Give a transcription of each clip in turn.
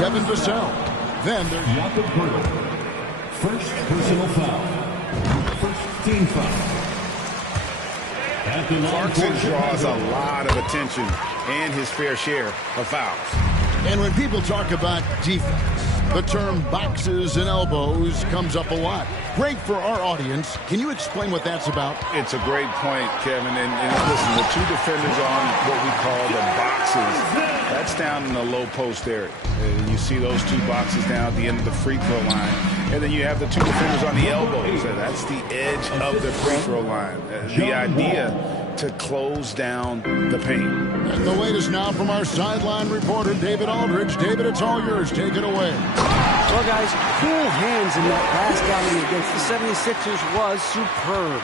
Devin Vassell. Then there's first personal foul. First team foul. Clarkson draws a lot of attention and his fair share of fouls. And when people talk about defense, the term boxes and elbows comes up a lot. Great for our audience. Can you explain what that's about? It's a great point, Kevin. And listen, the two defenders on what we call the boxes, that's down in the low post area. You see those two boxes down at the end of the free throw line. And then you have the two defenders on the elbows. That's the edge of the free throw line. The idea to close down the paint. And the latest now from our sideline reporter, David Aldridge. David, it's all yours. Take it away. Well, guys, cool hands in that last outing against the 76ers was superb.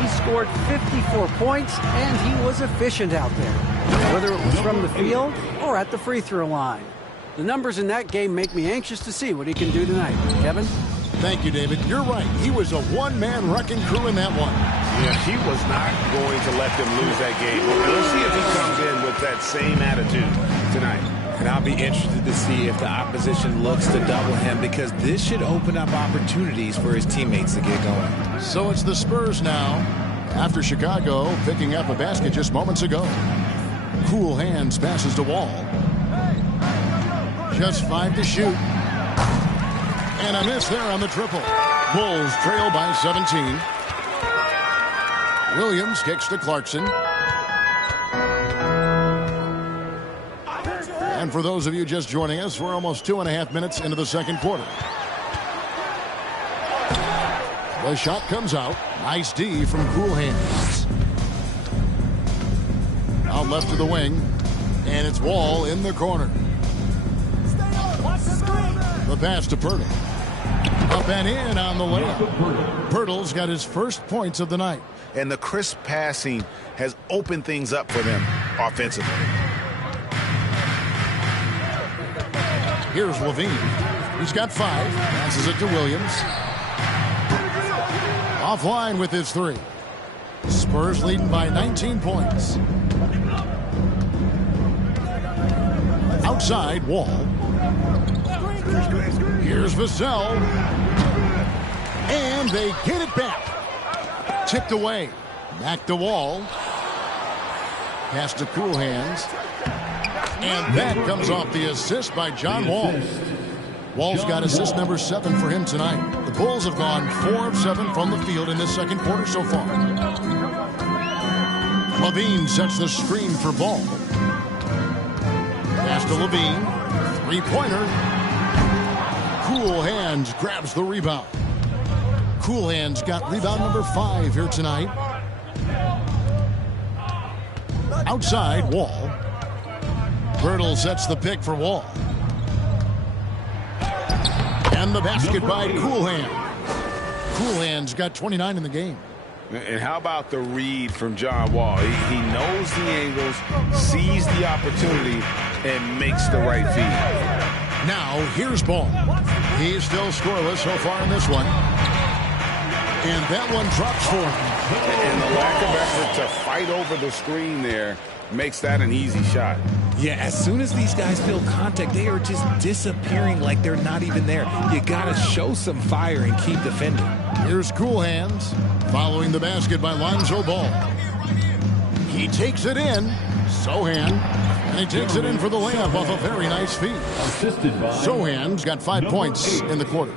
He scored 54 points, and he was efficient out there, whether it was from the field or at the free throw line. The numbers in that game make me anxious to see what he can do tonight. Kevin? Thank you, David. You're right. He was a one-man wrecking crew in that one. Yeah, he was not going to let them lose that game. We'll see if he comes in with that same attitude tonight. And I'll be interested to see if the opposition looks to double him, because this should open up opportunities for his teammates to get going. So it's the Spurs now, after Chicago picking up a basket just moments ago. Cool hands passes to Wall. Just 5 to shoot. And a miss there on the triple. Bulls trail by 17. Williams kicks to Clarkson. And for those of you just joining us, we're almost 2.5 minutes into the second quarter. The shot comes out. Nice D from Cool Hands. Out left to the wing. And it's Wall in the corner. The pass to Pirtle. Up and in on the layup. Pirtle's got his first points of the night. And the crisp passing has opened things up for them offensively. Here's Levine. He's got 5. Passes it to Williams. Offline with his 3. Spurs leading by 19 points. Outside, Wall. Here's Vassell. And they get it back. Tipped away. Back to Wall. Pass to Cool Hands. And that comes off the assist by John Wall. Wall's got assist number 7 for him tonight. The Bulls have gone 4 of 7 from the field in this second quarter so far. Levine sets the screen for Ball. Pass to Levine. 3-pointer. Cool Hands grabs the rebound. Cool Hands got rebound number 5 here tonight. Outside, Wall. Pirtle sets the pick for Wall. And the basket by Cool Hand. Cool Hand's got 29 in the game. And how about the read from John Wall? He knows the angles, sees the opportunity, and makes the right feed. Now, here's Ball. He's still scoreless so far in this one. And that one drops for him. And the lack of effort to fight over the screen there makes that an easy shot. Yeah, as soon as these guys feel contact, they are just disappearing like they're not even there. You got to show some fire and keep defending. Here's Cool Hands following the basket by Lonzo Ball. He takes it in. Sohan. And he takes it in for the layup off a very nice feed. Sohan's got 5 points in the quarter.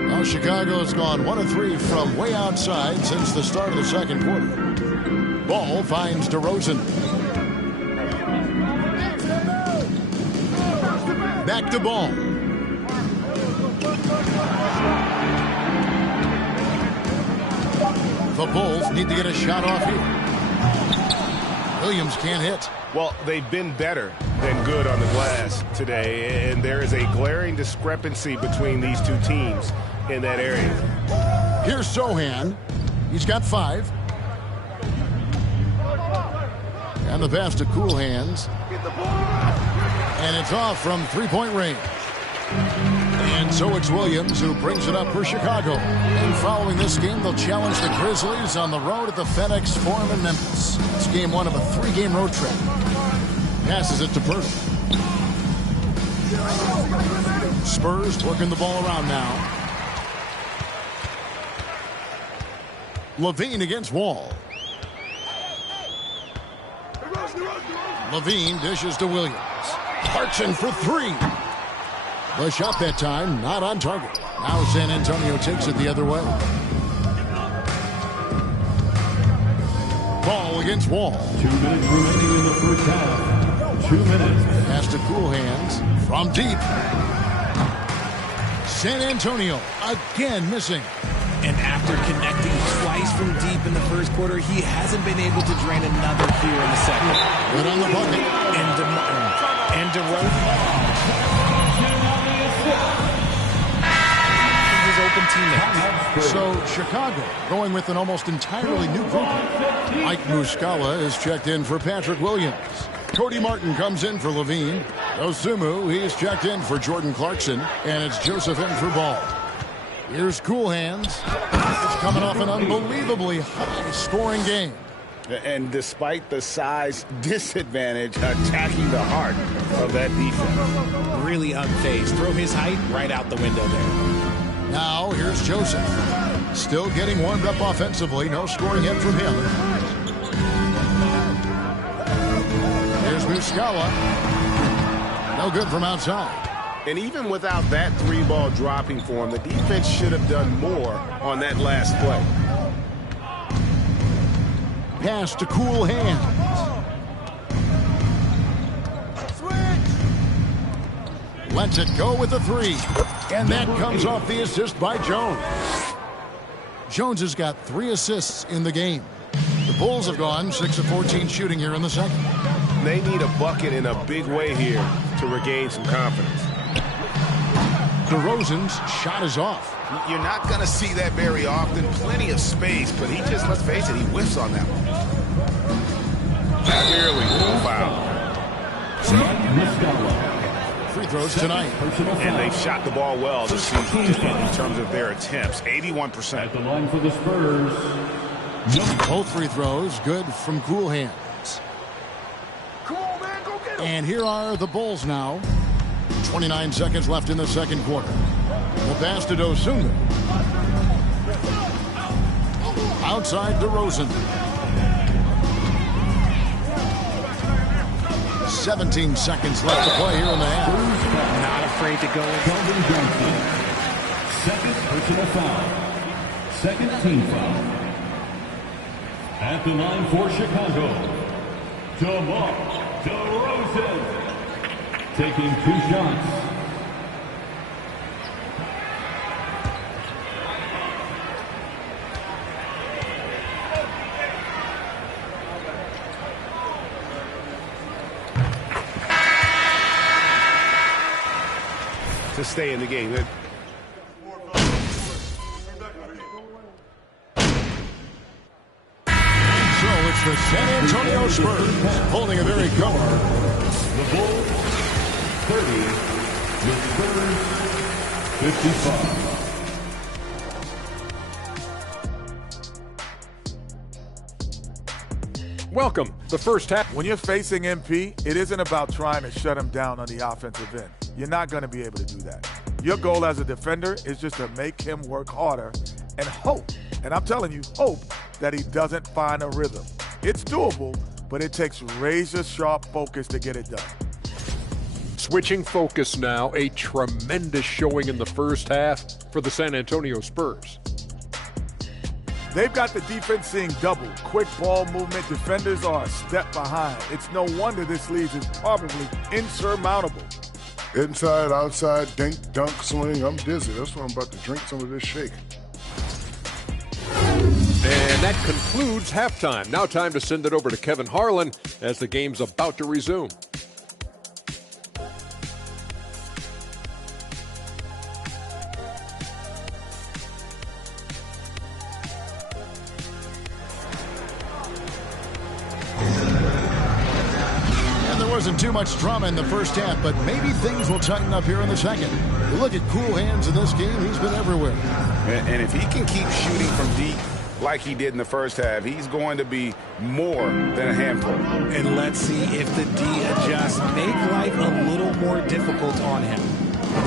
Now Chicago's gone 1 of 3 from way outside since the start of the second quarter. Ball finds DeRozan. Back to Ball. The Bulls need to get a shot off here. Williams can't hit. Well, they've been better than good on the glass today, and there is a glaring discrepancy between these two teams in that area. Here's Sohan. He's got 5. And the pass to Cool Hands. And it's off from 3-point range. And so it's Williams who brings it up for Chicago. And following this game, they'll challenge the Grizzlies on the road at the FedEx Forum in Memphis. It's game 1 of a 3-game road trip. Passes it to Pirtle. Spurs working the ball around now. Levine against Wall. Levine dishes to Williams. Clarkson for three. The shot that time not on target. Now San Antonio takes it the other way. Ball against Wall. 2 minutes remaining in the first half. 2 minutes. Pass to Cool Hands from deep. San Antonio again missing. And after connecting twice from deep in the first quarter, he hasn't been able to drain another here in the second. Good on the bucket. And DeRozan. His open teammates. So Chicago going with an almost entirely new group. Mike Muscala is checked in for Patrick Williams. Cody Martin comes in for Levine. Osumu, he's checked in for Jordan Clarkson. And it's Joseph in for Ball. Here's Cool Hands. It's coming off an unbelievably high-scoring game. And despite the size disadvantage, attacking the heart of that defense. Really unfazed. Throw his height right out the window there. Now, here's Joseph. Still getting warmed up offensively. No scoring yet from him. Here's Muscala. No good from outside. And even without that three-ball dropping for him, the defense should have done more on that last play. Pass to Cool Hands. Lets it go with a three. And that comes off the assist by Jones. Jones has got 3 assists in the game. The Bulls have gone 6 of 14 shooting here in the second. They need a bucket in a big way here to regain some confidence. DeRozan's shot is off. You're not going to see that very often. Plenty of space, but he just, let's face it, he whiffs on that one. Clearly, foul. Free throws tonight. And they've shot the ball well this season in terms of their attempts. 81%. At the line for the Spurs. Both free throws good from Cool Hands. And here are the Bulls now. 29 seconds left in the second quarter. The pass to Osumu. Outside DeRozan. 17 seconds left to play here in the half. Not afraid to go in. Calvin Johnson. Second personal foul. Second team foul. At the line for Chicago, DeMar DeRozan. Taking 2 shots. To stay in the game. So it's the San Antonio Spurs holding a very comfortable. The Bulls 30, the Spurs 55. Welcome. The first half. When you're facing MP, it isn't about trying to shut him down on the offensive end. You're not going to be able to do that. Your goal as a defender is just to make him work harder and hope, and I'm telling you, hope that he doesn't find a rhythm. It's doable, but it takes razor-sharp focus to get it done. Switching focus now, a tremendous showing in the first half for the San Antonio Spurs. They've got the defense seeing double. Quick ball movement. Defenders are a step behind. It's no wonder this lead is probably insurmountable. Inside, outside, dink, dunk, swing. I'm dizzy. That's why I'm about to drink some of this shake. And that concludes halftime. Now time to send it over to Kevin Harlan as the game's about to resume. Wasn't too much drama in the first half, but maybe things will tighten up here in the second. You look at Cool Hands in this game, he's been everywhere. And if he can keep shooting from deep like he did in the first half, he's going to be more than a handful. And let's see if the D adjusts. Make life a little more difficult on him.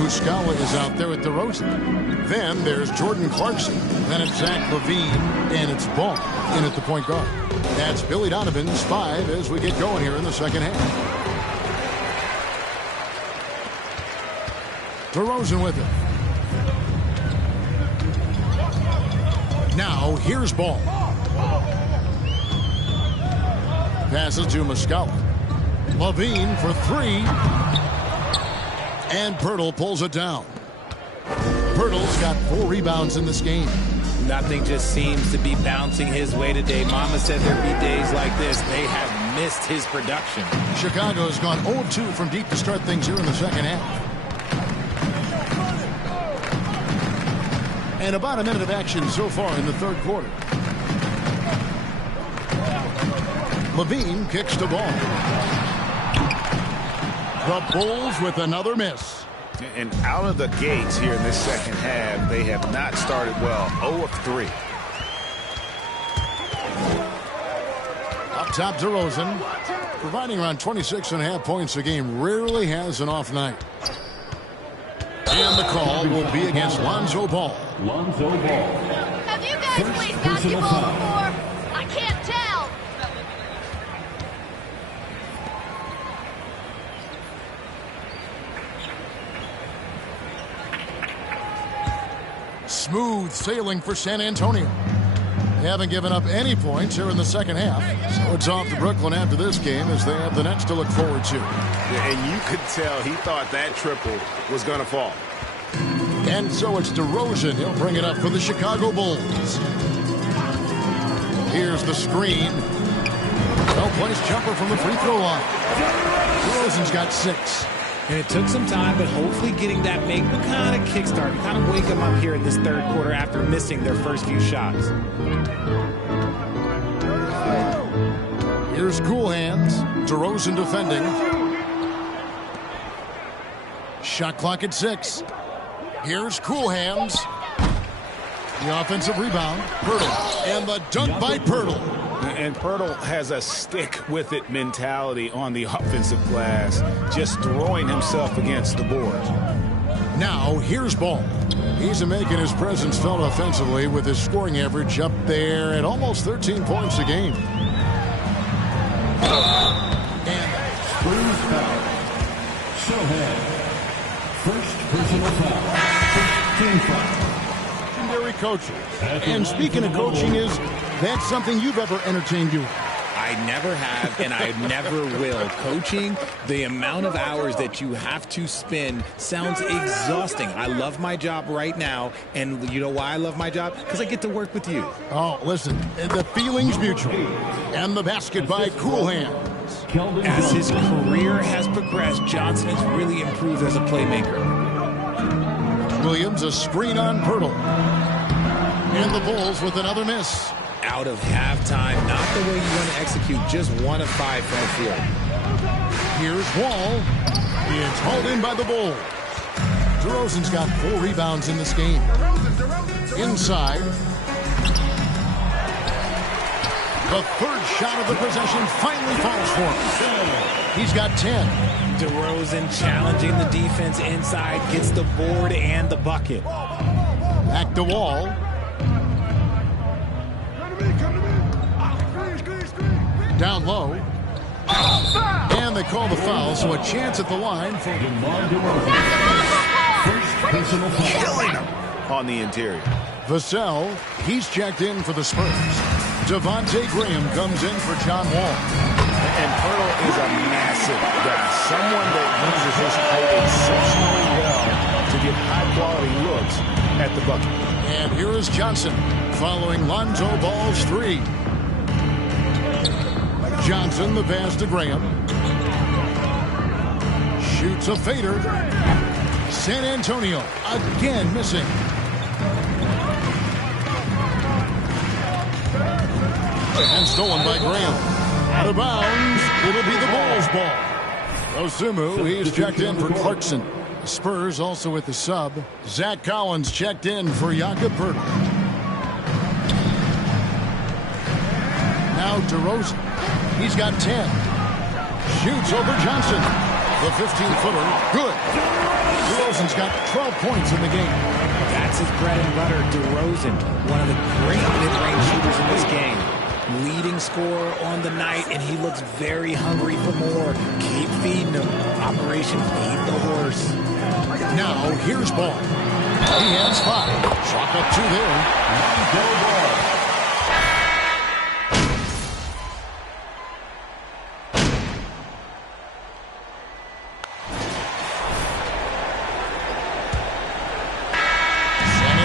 Muscala is out there at DeRozan. Then there's Jordan Clarkson. Then it's Zach LaVine. And it's Ball in at the point guard. That's Billy Donovan's 5 as we get going here in the second half. DeRozan with it. Now here's Ball. Passes to Muscala. LaVine for 3. And Pirtle pulls it down. Pirtle's got 4 rebounds in this game. Nothing just seems to be bouncing his way today. Mama said there'd be days like this. They have missed his production. Chicago's gone 0-2 from deep to start things here in the second half. And about a minute of action so far in the third quarter. LaVine kicks the ball. The Bulls with another miss. And out of the gates here in this second half, they have not started well. 0 of 3. Up top, DeRozan, providing around 26.5 points a game, rarely has an off night. And the call will be against Lonzo Ball. Lonzo Ball. Have you guys played basketball before? I can't tell. Smooth sailing for San Antonio. They haven't given up any points here in the second half. So it's off to Brooklyn after this game as they have the Nets to look forward to. And you could tell he thought that triple was going to fall. And so it's DeRozan. He'll bring it up for the Chicago Bulls. Here's the screen. Well-placed jumper from the free throw line. DeRozan's got 6. And it took some time, but hopefully getting that make will kind of kickstart, kind of wake them up here in this third quarter after missing their first few shots. Here's cool hands. DeRozan defending. Shot clock at 6. Here's cool hands. The offensive rebound. Pirtle. And the dunk by Pirtle. And Pirtle has a stick-with-it mentality on the offensive glass, just throwing himself against the board. Now, here's Ball. He's making his presence felt offensively with his scoring average up there at almost 13 points a game. And Spurs foul. Shohei. First personal foul. First team foul. Legendary coaches. And speaking of coaching, that's something you've ever entertained doing? I never have, and I never will. Coaching, the amount of hours that you have to spend sounds exhausting. I love my job right now, and you know why I love my job? Because I get to work with you. Oh, listen, the feeling's mutual. And the basket by Cool Hands. As his career has progressed, Johnson has really improved as a playmaker. Williams, a screen on Pirtle. And the Bulls with another miss. Out of halftime, not the way you want to execute, just 1 of 5 from the field. Here's Wall. It's hauled in by the Bulls. DeRozan's got 4 rebounds in this game. Inside. The third shot of the possession finally falls for him. He's got 10. DeRozan challenging the defense inside, gets the board and the bucket. Back to Wall. Down low. And they call the foul, so a chance at the line for DeMar DeRozan. First personal foul. Killing him on the interior. Vassell, he's checked in for the Spurs. Devontae Graham comes in for John Wall. And Pirtle is a massive guy, someone that uses his height exceptionally well to get high-quality looks at the bucket. And here is Johnson following Lonzo Ball's 3. Johnson, the pass to Graham. Shoots a fader. San Antonio again missing. And stolen by Graham. Out of bounds. It'll be the Bulls' ball. Osumu, he's checked in for Clarkson. The Spurs also with the sub. Zach Collins checked in for Jakob Pirtle. Now DeRozan. He's got 10. Shoots over Johnson. The 15-footer, good. DeRozan's got 12 points in the game. That's his bread and butter, DeRozan, one of the great mid-range shooters in this game. Leading scorer on the night, and he looks very hungry for more. Keep feeding him. Operation Feed the Horse. Now, here's Ball. He has 5. Chalk up 2 there. Go Ball.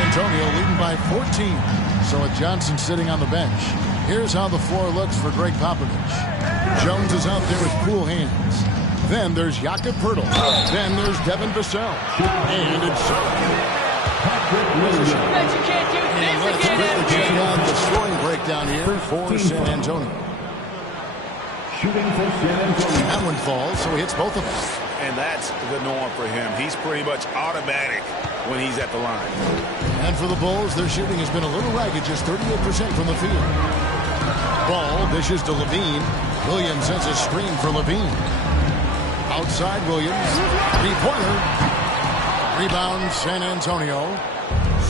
Antonio leading by 14. So with Johnson sitting on the bench, here's how the floor looks for Greg Popovich. Jones is out there with cool hands. Then there's Jakob Poeltl. Then there's Devin Vassell. And it's and let's quickly check on the scoring breakdown here for San Antonio. Shooting for San Antonio. That one falls, so he hits both of them. And that's the norm for him. He's pretty much automatic when he's at the line. And for the Bulls, their shooting has been a little ragged, just 38% from the field. Ball dishes to Levine. Williams sends a screen for Levine. Outside Williams. Three-pointer. Rebound San Antonio.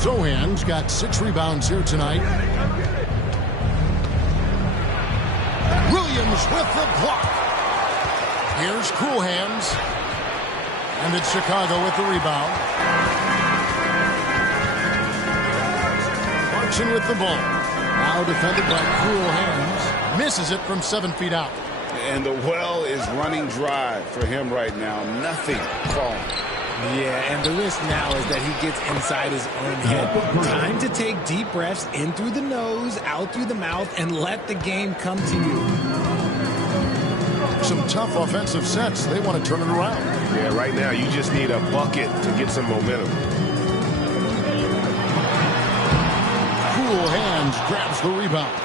Sohan's got 6 rebounds here tonight. Williams with the block. Here's Cool Hands. And it's Chicago with the rebound. Clarkson with the ball. Now defended by Cool Hands. Misses it from 7 feet out. And the well is running dry for him right now. Nothing falling. Yeah, and the risk now is that he gets inside his own head. Time to take deep breaths in through the nose, out through the mouth, and let the game come to you. Some tough offensive sets. They want to turn it around. Yeah, right now you just need a bucket to get some momentum. Cool Hands grabs the rebound.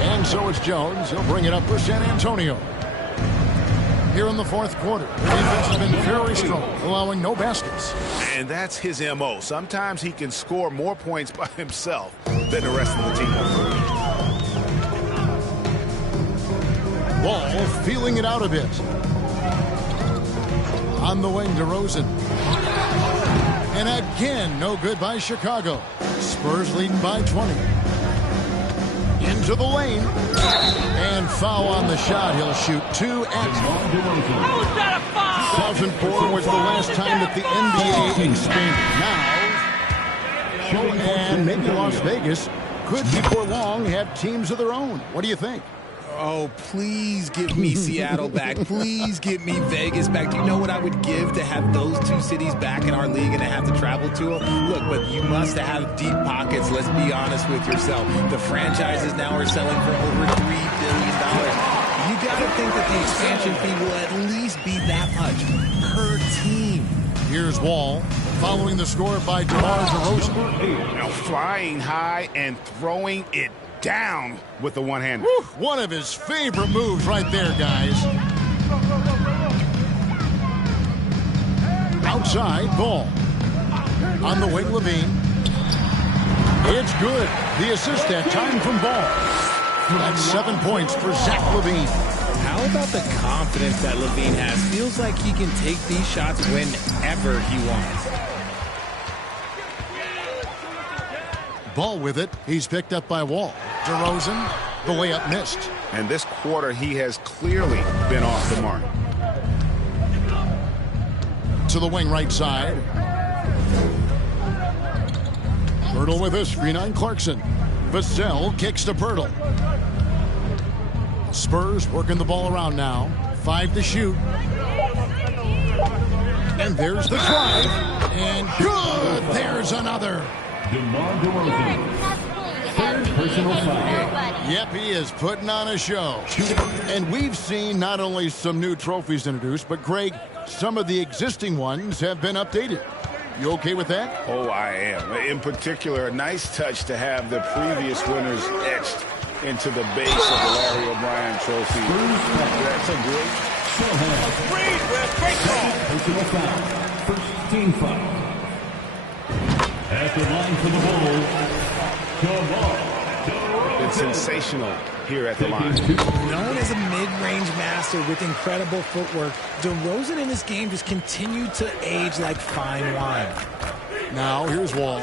And so it's Jones. He'll bring it up for San Antonio. Here in the fourth quarter, the defense has been very strong, allowing no baskets. And that's his M.O. Sometimes he can score more points by himself than the rest of the team. Ball feeling it out a bit. On the wing, DeRozan. And again, no good by Chicago. Spurs leading by 20. Into the lane. And foul on the shot. He'll shoot 2 at 2004 was the last time that the NBA expanded. Now, and maybe Las Vegas could, before long, have teams of their own. What do you think? Oh, please give me Seattle back. Please give me Vegas back. Do you know what I would give to have those 2 cities back in our league and to have to travel to them? Look, but you must have deep pockets. Let's be honest with yourself. The franchises now are selling for over $3 billion. You got to think that the expansion fee will at least be that much per team. Here's Wall, following the score by DeMar DeRozan. Now flying high and throwing it down with the one-hander. One of his favorite moves right there, guys. Outside, Ball. On the wing, Levine. It's good. The assist that time from Ball. That's 7 points for Zach Levine. How about the confidence that Levine has? Feels like he can take these shots whenever he wants. Ball with it. He's picked up by Wall. DeRozan, the layup missed. And this quarter, he has clearly been off the mark. To the wing right side. Poeltl with a screen on Clarkson. Vassell kicks to Poeltl. Spurs working the ball around now. 5 to shoot. And there's the drive. And good. There's another. DeMar DeRozan. Third personal foul. Yep, he is putting on a show. And we've seen not only some new trophies introduced, but Greg, some of the existing ones have been updated. You okay with that? Oh, I am. In particular, a nice touch to have the previous winners etched into the base of the Larry O'Brien trophy. That's a great Personal foul. First team foul. At the line for the Bulls, DeMar DeRozan. It's sensational here at the line. Known as a mid-range master with incredible footwork, DeRozan in this game just continued to age like fine wine. Now here's Wall.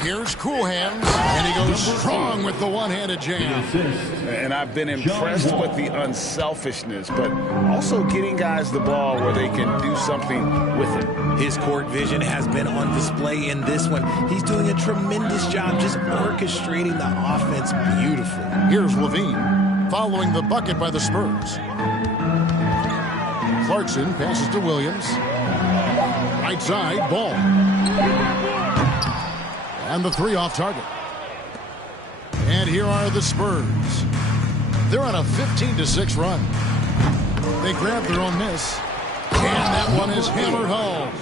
Here's Cool Hands, and he goes strong with the one-handed jam. And I've been impressed with the unselfishness, but also getting guys the ball where they can do something with it. His court vision has been on display in this one. He's doing a tremendous job just orchestrating the offense beautifully. Here's Levine, following the bucket by the Spurs. Clarkson passes to Williams. Right side, Ball. And the three off target. And here are the Spurs. They're on a 15-6 run. They grab their own miss. And that one is hammered home.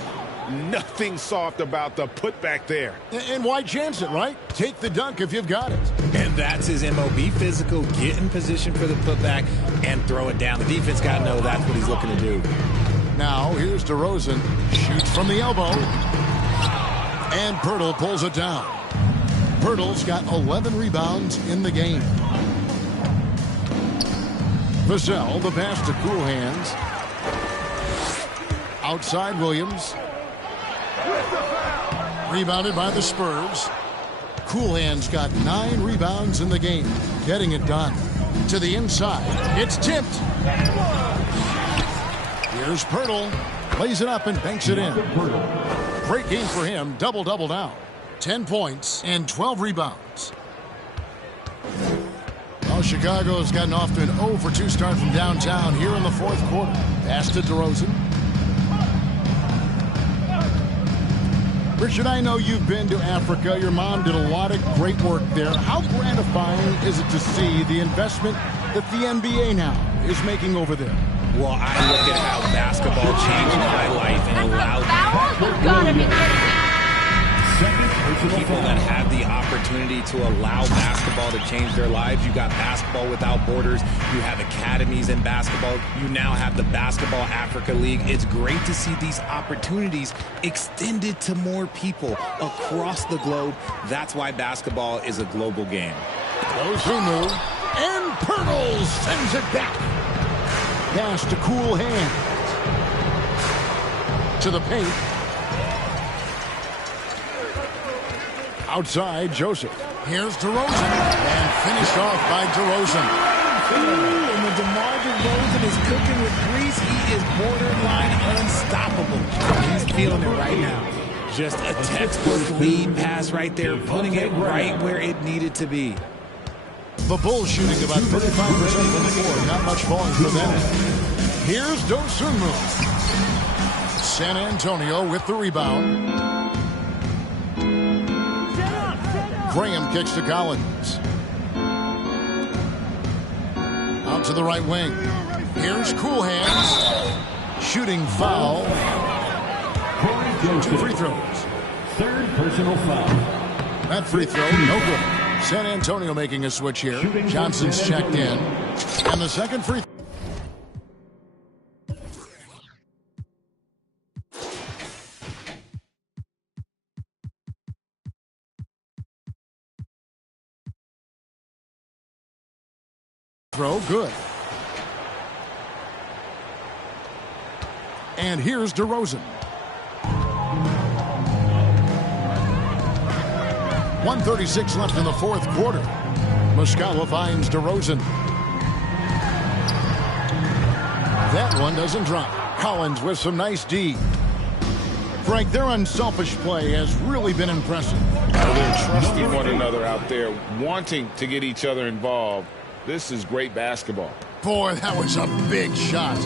Nothing soft about the putback there. And why chance it, right? Take the dunk if you've got it. And that's his MO. Be physical, get in position for the putback, and throw it down. The defense got to know that's what he's looking to do. Now, here's DeRozan. Shoots from the elbow. And Pirtle pulls it down. Pirtle's got 11 rebounds in the game. Vassell, the pass to Cool Hands. Outside Williams. Rebounded by the Spurs. Cool Hands got 9 rebounds in the game. Getting it done. To the inside. It's tipped. Here's Pirtle. Plays it up and banks it in. Great game for him. Double-double now. 10 points and 12 rebounds. Well, Chicago's gotten off to an 0-for-2 start from downtown here in the fourth quarter. Pass to DeRozan. Richard, I know you've been to Africa. Your mom did a lot of great work there. How gratifying is it to see the investment that the NBA now is making over there? Well, I look at how basketball changed my life and allowed people that have the opportunity to allow basketball to change their lives. You got Basketball Without Borders. You have academies in basketball. You now have the Basketball Africa League. It's great to see these opportunities extended to more people across the globe. That's why basketball is a global game. Goes through move, and Pirtle sends it back. Pass to Cool Hands. To the paint. Outside, Joseph. Here's DeRozan. And finished off by DeRozan. Ooh, and when DeMar DeRozan is cooking with grease, he is borderline unstoppable. He's feeling it right now. Just a textbook lead pass right there, putting it right where it needed to be. The Bulls shooting about 35% from the floor. Not much falling for them. Here's Dosunmu. San Antonio with the rebound. Graham kicks to Collins. Out to the right wing. Here's Cool Hands. Shooting foul. 2 free throws. Third personal foul. That free throw, no good. San Antonio making a switch here. Johnson's checked in. And the second free throw, good. And here's DeRozan. 1:36 left in the fourth quarter. Muscala finds DeRozan. That one doesn't drop. Collins with some nice D. Frank, their unselfish play has really been impressive. They're trusting one another out there, wanting to get each other involved. This is great basketball. Boy, that was a big shot.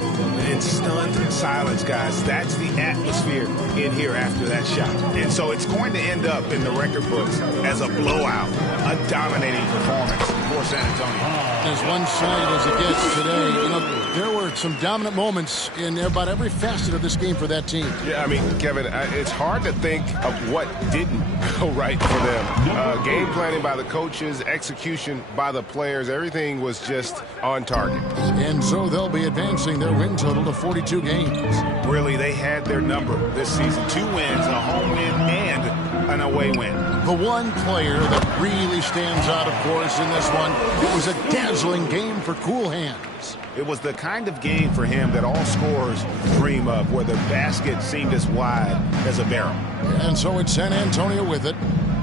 It's stunned silence, guys. That's the atmosphere in here after that shot. And so it's going to end up in the record books as a blowout, a dominating performance for San Antonio. As one-sided as it gets today, you know, there were some dominant moments in about every facet of this game for that team. Yeah, I mean, Kevin, it's hard to think of what didn't go right for them. Game planning by the coaches, execution by the players, everything was just on target. And so they'll be advancing their win total to 42 games. Really, they had their number this season. 2 wins, a home win, and an away win. The one player that really stands out, of course, in this one, it was a dazzling game for Cool Hands. It was the kind of game for him that all scorers dream of, where the basket seemed as wide as a barrel. And so it's San Antonio with it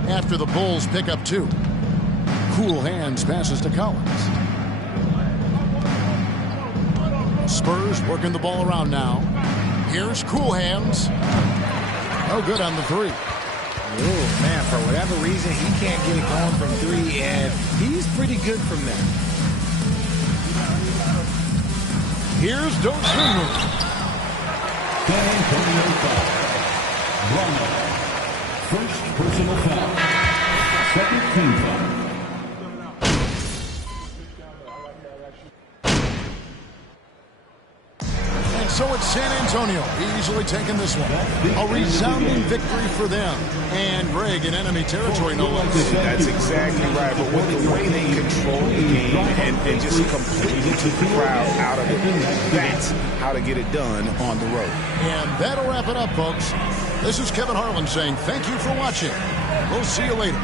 after the Bulls pick up 2. Cool Hands passes to Collins. Spurs working the ball around now. Here's Cool Hands. No good on the 3. Oh, man, for whatever reason, he can't get it going from 3, and he's pretty good from there. Here's Dosunmu. San Antonio foul. First personal foul. Second team foul. So it's San Antonio easily taking this one. A resounding victory for them. And Greg in enemy territory, no less. That's exactly right. But with the way they controlled the game and just completely took the crowd out of it, that's how to get it done on the road. And that'll wrap it up, folks. This is Kevin Harlan saying thank you for watching. We'll see you later.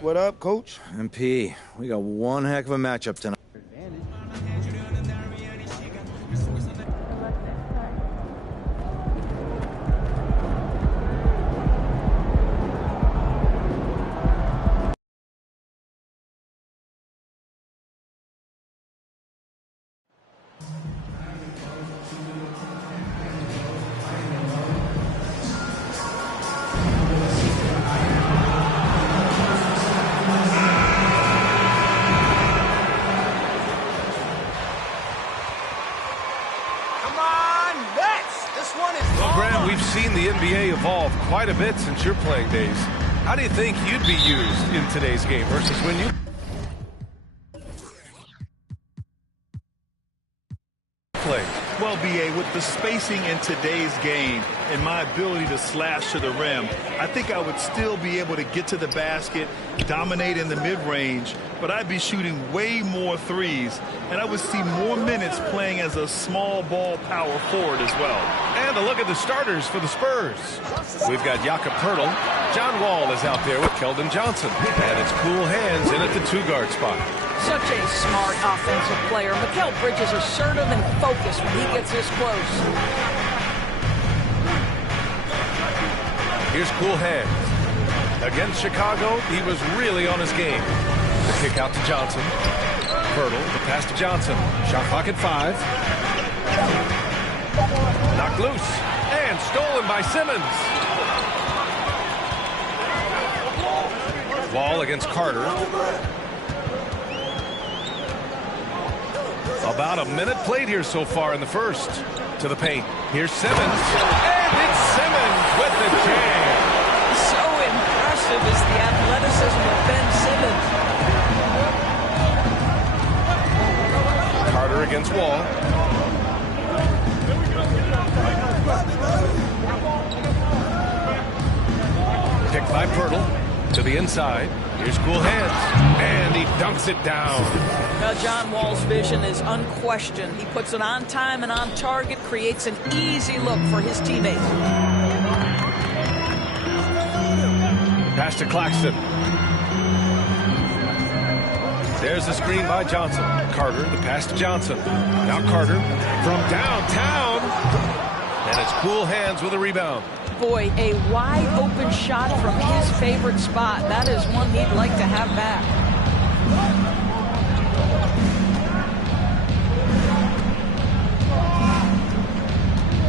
What up, Coach? MP, we got one heck of a matchup tonight. Evolved quite a bit since your playing days. How do you think you'd be used in today's game versus when you played? Well, B.A., with the spacing in today's game and my ability to slash to the rim, I think I would still be able to get to the basket, dominate in the mid-range, but I'd be shooting way more threes, and I would see more minutes playing as a small ball power forward as well. And a look at the starters for the Spurs. We've got Jakob Poeltl. John Wall is out there with Keldon Johnson. And it's Cool Hands in at the 2-guard spot. Such a smart offensive player. Mikal Bridges assertive and focused when he gets this close. Here's Cool Hands. Against Chicago, he was really on his game. The kick out to Johnson. Pirtle, the pass to Johnson. Shot clock at 5. Knocked loose. And stolen by Simmons. Wall against Carter. About a minute played here so far in the first. To the paint. Here's Simmons. And it's Simmons with the jam. So impressive is the athleticism of Ben Simmons. Carter against Wall. Picked by Pirtle to the inside. Here's cool hands. And he dunks it down. Now, John Wall's vision is unquestioned. He puts it on time and on target, creates an easy look for his teammates. Pass to Claxton. There's the screen by Johnson. Carter, the pass to Johnson. Now Carter from downtown. And it's cool hands with a rebound. Boy, a wide open shot from his favorite spot. That is one he'd like to have back.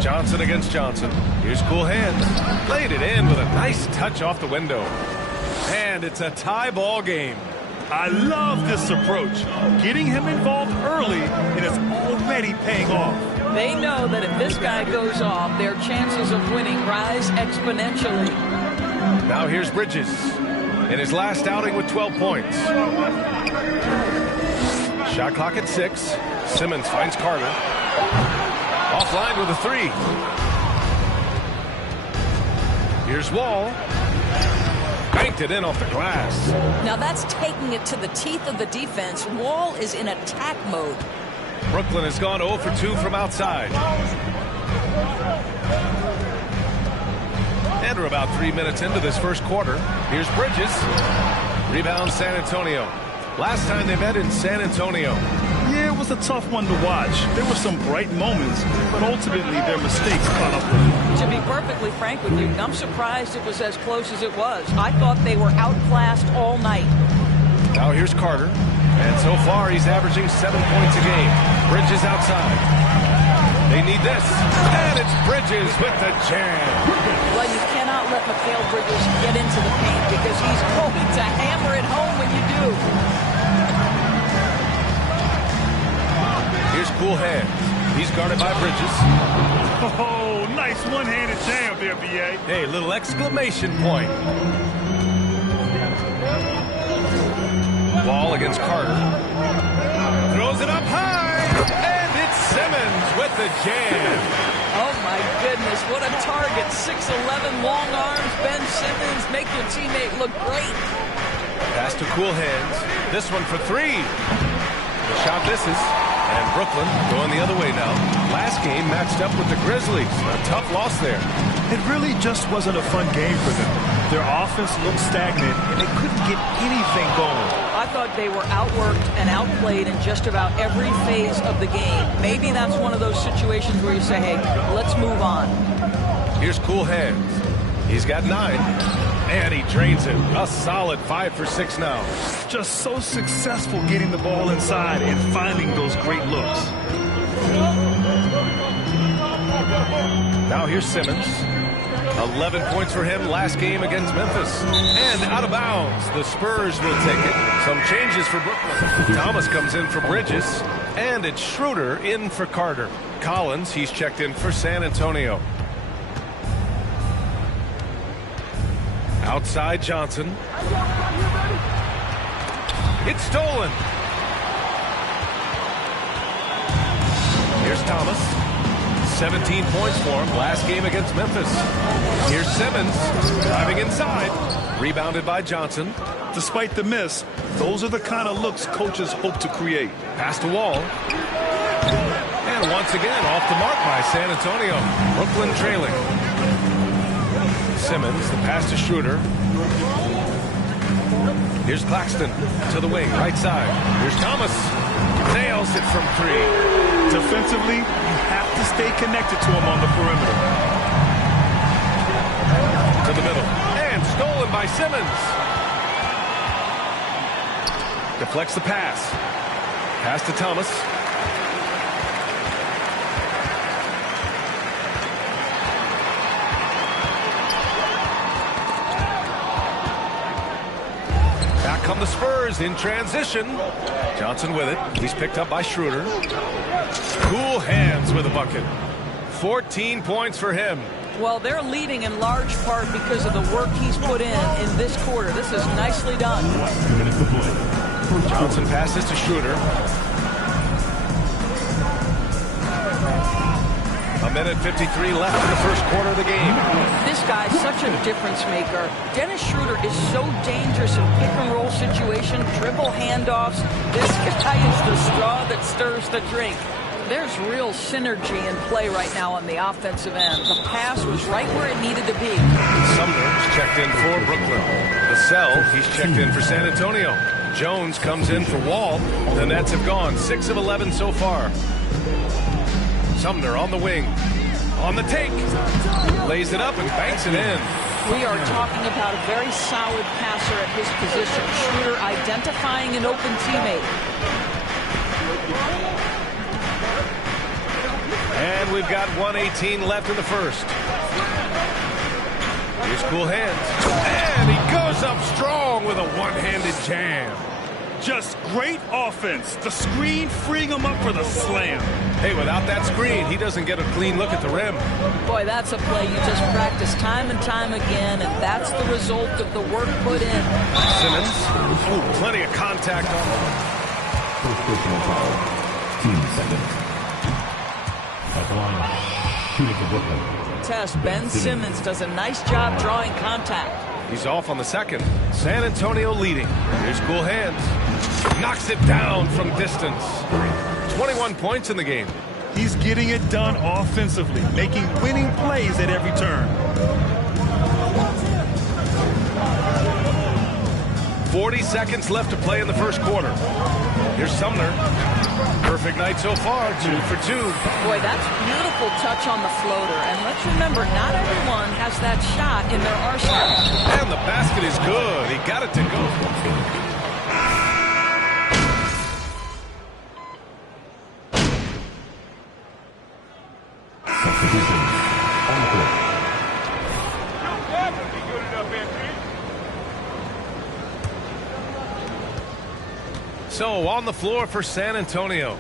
Johnson against Johnson. Here's cool hands. Played it in with a nice touch off the window. And it's a tie ball game. I love this approach. Getting him involved early, and it's already paying off. They know that if this guy goes off, their chances of winning rise exponentially. Now here's Bridges in his last outing with 12 points. Shot clock at 6. Simmons finds Carter. Offline with a 3. Here's Wall. Banked it in off the glass. Now that's taking it to the teeth of the defense. Wall is in attack mode. Brooklyn has gone 0 for 2 from outside. And we're about 3 minutes into this first quarter. Here's Bridges. Rebound San Antonio. Last time they met in San Antonio. Yeah, it was a tough one to watch. There were some bright moments, but ultimately their mistakes caught up with them. To be perfectly frank with you, I'm surprised it was as close as it was. I thought they were outclassed all night. Now here's Carter. And so far he's averaging 7 points a game. Bridges outside. They need this. And it's Bridges with the jam. Well, you cannot let Mikal Bridges get into the paint because he's going to hammer it home when you do. Here's cool hands. He's guarded by Bridges. Oh, nice one-handed jam there, B.A. Hey, little exclamation point. Ball against Carter. Throws it up high. And it's Simmons with the jam. Oh, my goodness. What a target. 6'11", long arms. Ben Simmons, make your teammate look great. Pass to cool hands. This one for 3. The shot misses. And Brooklyn going the other way now. Last game matched up with the Grizzlies. A tough loss there. It really just wasn't a fun game for them. Their offense looked stagnant, and they couldn't get anything going. I thought they were outworked and outplayed in just about every phase of the game. Maybe that's one of those situations where you say, hey, let's move on. Here's cool hands. He's got 9. And he drains it. A solid 5 for 6 now. Just so successful getting the ball inside and finding those great looks. Now here's Simmons. 11 points for him last game against Memphis. And out of bounds. The Spurs will take it. Some changes for Brooklyn. Thomas comes in for Bridges. And it's Schroeder in for Carter. Collins, he's checked in for San Antonio. Outside Johnson. It's stolen. Here's Thomas. 17 points for him last game against Memphis. Here's Simmons driving inside. Rebounded by Johnson. Despite the miss, those are the kind of looks coaches hope to create. Pass to Wall. And once again off the mark by San Antonio. Brooklyn trailing. Simmons, the pass to Schroeder. Here's Claxton to the wing, right side. Here's Thomas. Nails it from 3. Defensively, you have to stay connected to him on the perimeter. To the middle. And stolen by Simmons. Deflects the pass. Pass to Thomas. Back come the Spurs in transition. Johnson with it. He's picked up by Schroeder. Cool hands with a bucket. 14 points for him. Well, they're leading in large part because of the work he's put in this quarter. This is nicely done. Johnson passes to Schroeder. A minute 53 left in the first quarter of the game. This guy's such a difference maker. Dennis Schroeder is so dangerous in pick-and-roll situation, dribble handoffs. This guy is the straw that stirs the drink. There's real synergy in play right now on the offensive end. The pass was right where it needed to be. Sumner's checked in for Brooklyn. Vassell, he's checked in for San Antonio. Jones comes in for Wall. The Nets have gone 6 of 11 so far. Sumner on the wing. On the take. Lays it up and banks it in. We are talking about a very solid passer at his position. Schroeder identifying an open teammate. And we've got 1:18 left in the first. Here's cool hands. And he goes up strong with a one-handed jam. Just great offense. The screen freeing him up for the slam. Hey, without that screen, he doesn't get a clean look at the rim. Boy, that's a play you just practice time and time again, and that's the result of the work put in. Simmons. Oh, plenty of contact on him. First personal foul. Team second. At the line, shooting for Brooklyn. Test, Ben Simmons does a nice job drawing contact. He's off on the second. San Antonio leading. Here's cool hands. Knocks it down from distance. 21 points in the game. He's getting it done offensively, making winning plays at every turn. 40 seconds left to play in the first quarter. Here's Sumner. Perfect night so far, 2 for 2. Boy, that's beautiful touch on the floater. And let's remember, not everyone has that shot in their arsenal. And the basket is good. He got it to go. So on the floor for San Antonio,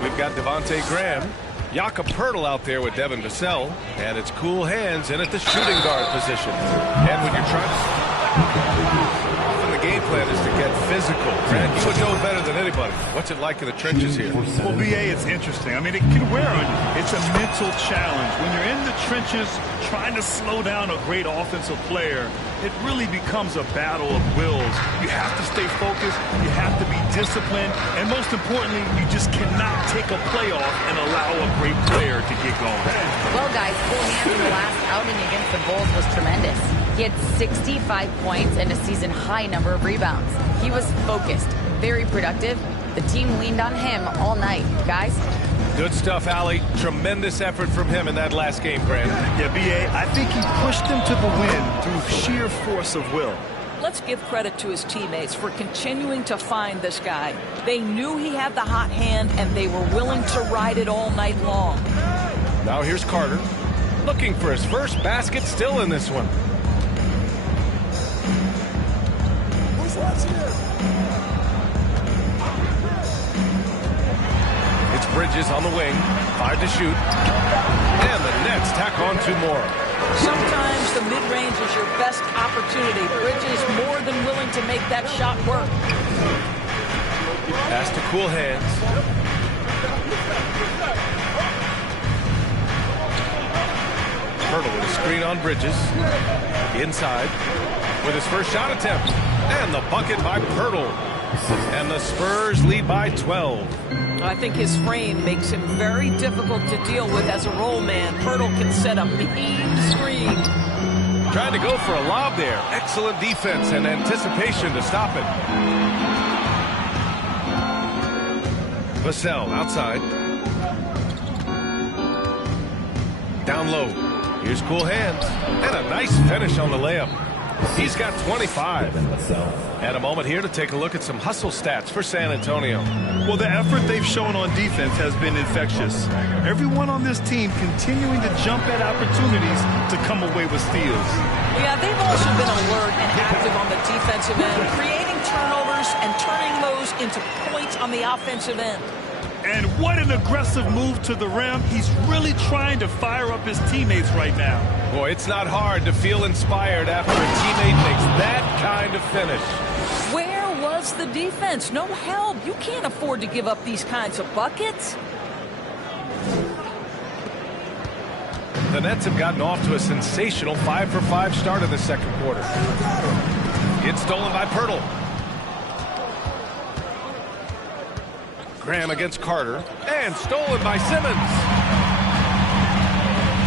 we've got Devontae Graham, Jakob Poeltl out there with Devin Vassell, and it's cool hands in at the shooting guard position. And when you're trying to... Often the game plan is to get physical. Grant, you would know better than anybody. What's it like in the trenches here? Well, BA, it's interesting. I mean, it can wear on you. It's a mental challenge. When you're in the trenches trying to slow down a great offensive player, it really becomes a battle of wills. You have to stay focused, you have to be disciplined, and most importantly, you just cannot take a play off and allow a great player to get going. Well, guys, cool hands in the last outing against the Bulls was tremendous. He had 65 points and a season-high number of rebounds. He was focused, very productive. The team leaned on him all night. Guys? Good stuff, Allie. Tremendous effort from him in that last game, Grant. Yeah, B.A., I think he pushed them to the win through sheer force of will. Let's give credit to his teammates for continuing to find this guy. They knew he had the hot hand, and they were willing to ride it all night long. Now here's Carter, looking for his first basket, still in this one. It's Bridges on the wing, 5 to shoot, and the Nets tack on 2 more. Sometimes the mid-range is your best opportunity. Bridges more than willing to make that shot work. Pass to cool hands. Poeltl with a screen on Bridges. Inside with his first shot attempt. And the bucket by Poeltl. And the Spurs lead by 12. I think his frame makes him very difficult to deal with as a roll man. Poeltl can set a mean screen. Trying to go for a lob there. Excellent defense and anticipation to stop it. Vassell outside. Down low. Here's cool hands. And a nice finish on the layup. He's got 25. And a moment here to take a look at some hustle stats for San Antonio. Well, the effort they've shown on defense has been infectious. Everyone on this team continuing to jump at opportunities to come away with steals. Yeah, they've also been alert and active on the defensive end, creating turnovers and turning those into points on the offensive end. And what an aggressive move to the rim. He's really trying to fire up his teammates right now. Boy, it's not hard to feel inspired after a teammate makes that kind of finish. Where was the defense? No help. You can't afford to give up these kinds of buckets. The Nets have gotten off to a sensational 5-for-5 start in the second quarter. It's stolen by Pirtle. Graham against Carter, and stolen by Simmons.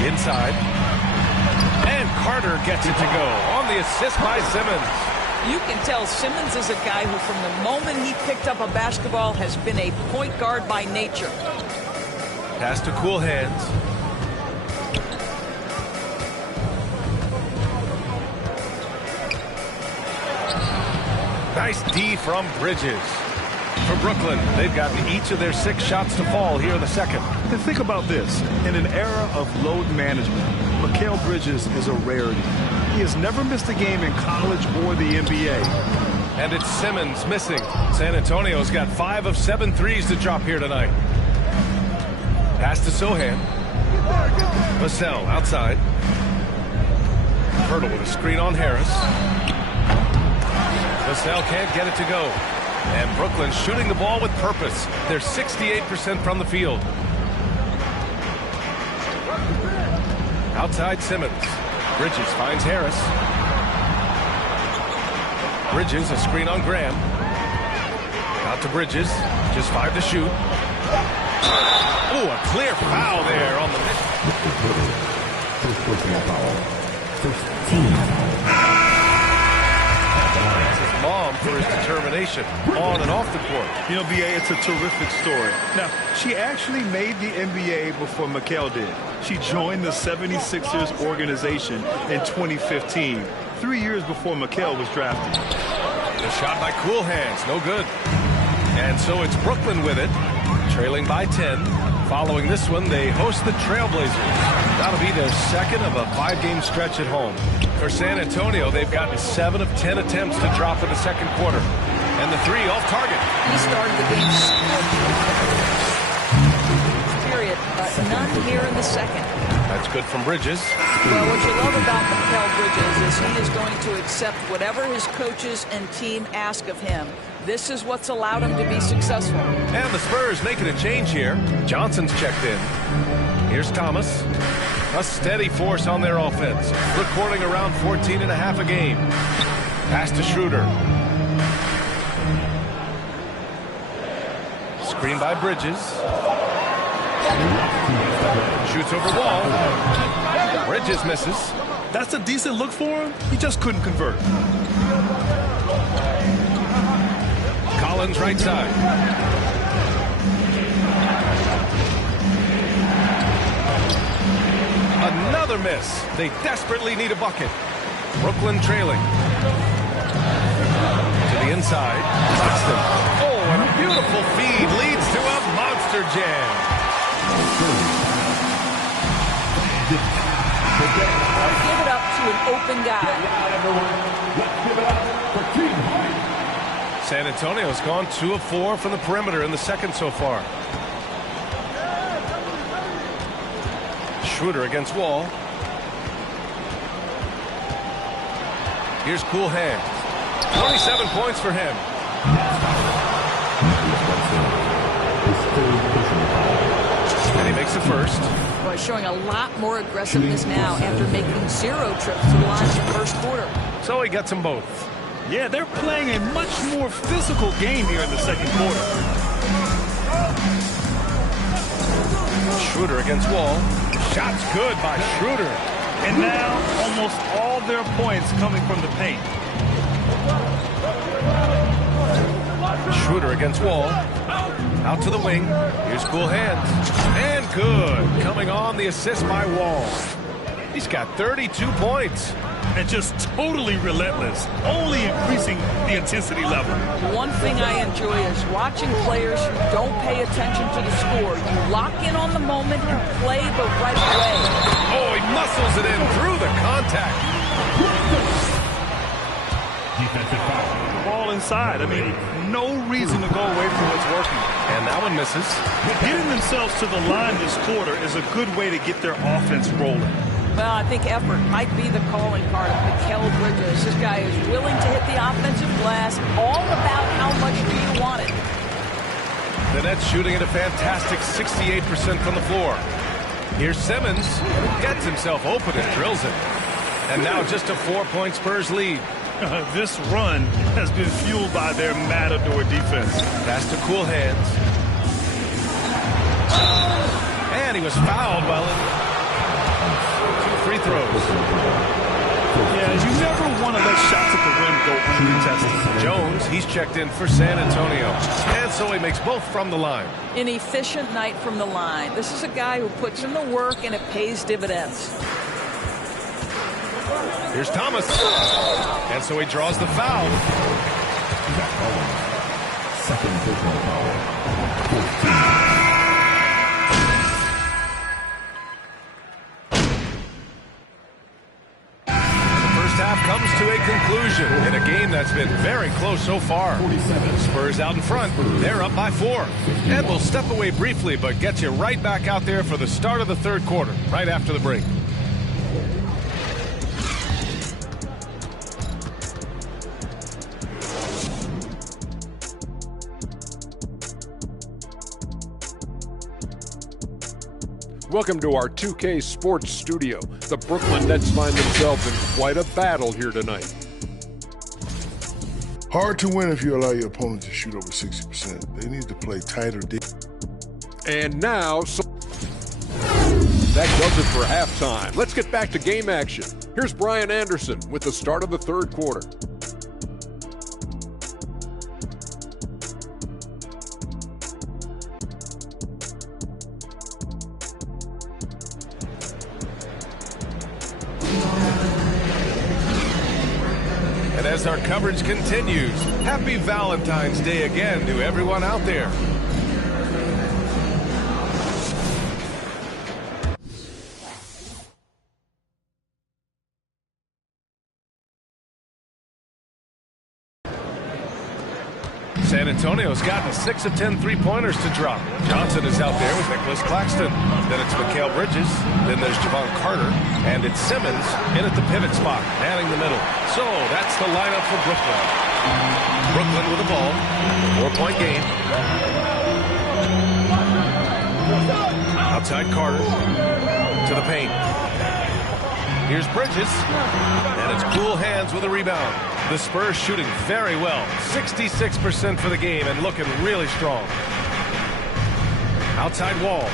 Inside, and Carter gets it to go on the assist by Simmons. You can tell Simmons is a guy who, from the moment he picked up a basketball, has been a point guard by nature. Pass to Cool Hands. Nice D from Bridges. For Brooklyn, they've gotten each of their 6 shots to fall here in the second. And think about this. In an era of load management, Mikal Bridges is a rarity. He has never missed a game in college or the NBA. And it's Simmons missing. San Antonio's got 5 of 7 threes to drop here tonight. Pass to Sohan. Vassell outside. Pirtle with a screen on Harris. Vassell can't get it to go. And Brooklyn shooting the ball with purpose. They're 68% from the field. Outside Simmons. Bridges finds Harris. Bridges, a screen on Graham. Out to Bridges. Just 5 to shoot. Oh, a clear foul there on the miss. First personal foul. First team. Mom for his determination on and off the court. You know, B.A., it's a terrific story. Now, she actually made the NBA before Mikal did. She joined the 76ers organization in 2015, 3 years before Mikal was drafted. The shot by Cool Hands, no good. And so it's Brooklyn with it, trailing by 10. Following this one, they host the Trailblazers. That'll be their second of a 5-game stretch at home. For San Antonio, they've gotten 7 of 10 attempts to drop in the second quarter. And the 3 off target. He started the game period, but none here in the second. That's good from Bridges. Well, what you love about Mikal Bridges is he is going to accept whatever his coaches and team ask of him. This is what's allowed him to be successful. And the Spurs making a change here. Johnson's checked in. Here's Thomas. A steady force on their offense. Recording around 14.5 a game. Pass to Schroeder. Screen by Bridges. Shoots over Wall. Bridges misses. That's a decent look for him. He just couldn't convert. Collins right side. Another miss. They desperately need a bucket. Brooklyn trailing. To the inside. Claxton. Oh, and a beautiful feed leads to a monster jam. Give it up to an open guy. San Antonio's gone 2 of 4 from the perimeter in the second so far. Schroeder against Wall. Here's Cool Hands. 27 points for him. And he makes the first. Boy, showing a lot more aggressiveness now after making 0 trips to the line in the first quarter. So he gets them both. Yeah, they're playing a much more physical game here in the second quarter. Schroeder against Wall. Shot's good by Schroeder. And now almost all their points coming from the paint. Schroeder against Wall. Out to the wing. Here's Cool Hands. And good. Coming on the assist by Wall. He's got 32 points. and just totally relentless, only increasing the intensity level. One thing I enjoy is watching players who don't pay attention to the score. You lock in on the moment, you play the right way. Oh, he muscles it in through the contact. Defensive foul. Ball inside. I mean, no reason to go away from what's working. And that one misses. Getting themselves to the line this quarter is a good way to get their offense rolling. Well, I think effort might be the calling card of MyCareer Bridges. This guy is willing to hit the offensive glass. All about how much do you want it. The Nets shooting at a fantastic 68% from the floor. Here's Simmons. Gets himself open and drills it. And now just a 4-point Spurs lead. This run has been fueled by their matador defense. Pass to cool hands. And he was fouled while in 2 free throws. Yeah, you never want to let shots at the rim go uncontested. Jones, he's checked in for San Antonio. And so he makes both from the line. An efficient night from the line. This is a guy who puts in the work and it pays dividends. Here's Thomas. And so he draws the foul. Second personal foul. 14. Comes to a conclusion in a game that's been very close so far. Spurs out in front. They're up by 4. And we'll step away briefly, but get you right back out there for the start of the third quarter, right after the break. Welcome to our 2K Sports Studio. The Brooklyn Nets find themselves in quite a battle here tonight. Hard to win if you allow your opponent to shoot over 60%. They need to play tighter deep. And now, that does it for halftime. Let's get back to game action. Here's Brian Anderson with the start of the third quarter. As our coverage continues, happy Valentine's Day again to everyone out there. San Antonio's gotten 6 of 10 three-pointers to drop. Johnson is out there with Nicholas Claxton. Then it's MyCareer Bridges. Then there's Javon Carter. And it's Simmons in at the pivot spot, manning the middle. So that's the lineup for Brooklyn. Brooklyn with the ball. 4-point game. Outside Carter to the paint. Here's Bridges. And it's cool hands with a rebound. The Spurs shooting very well. 66% for the game and looking really strong. Outside Wall.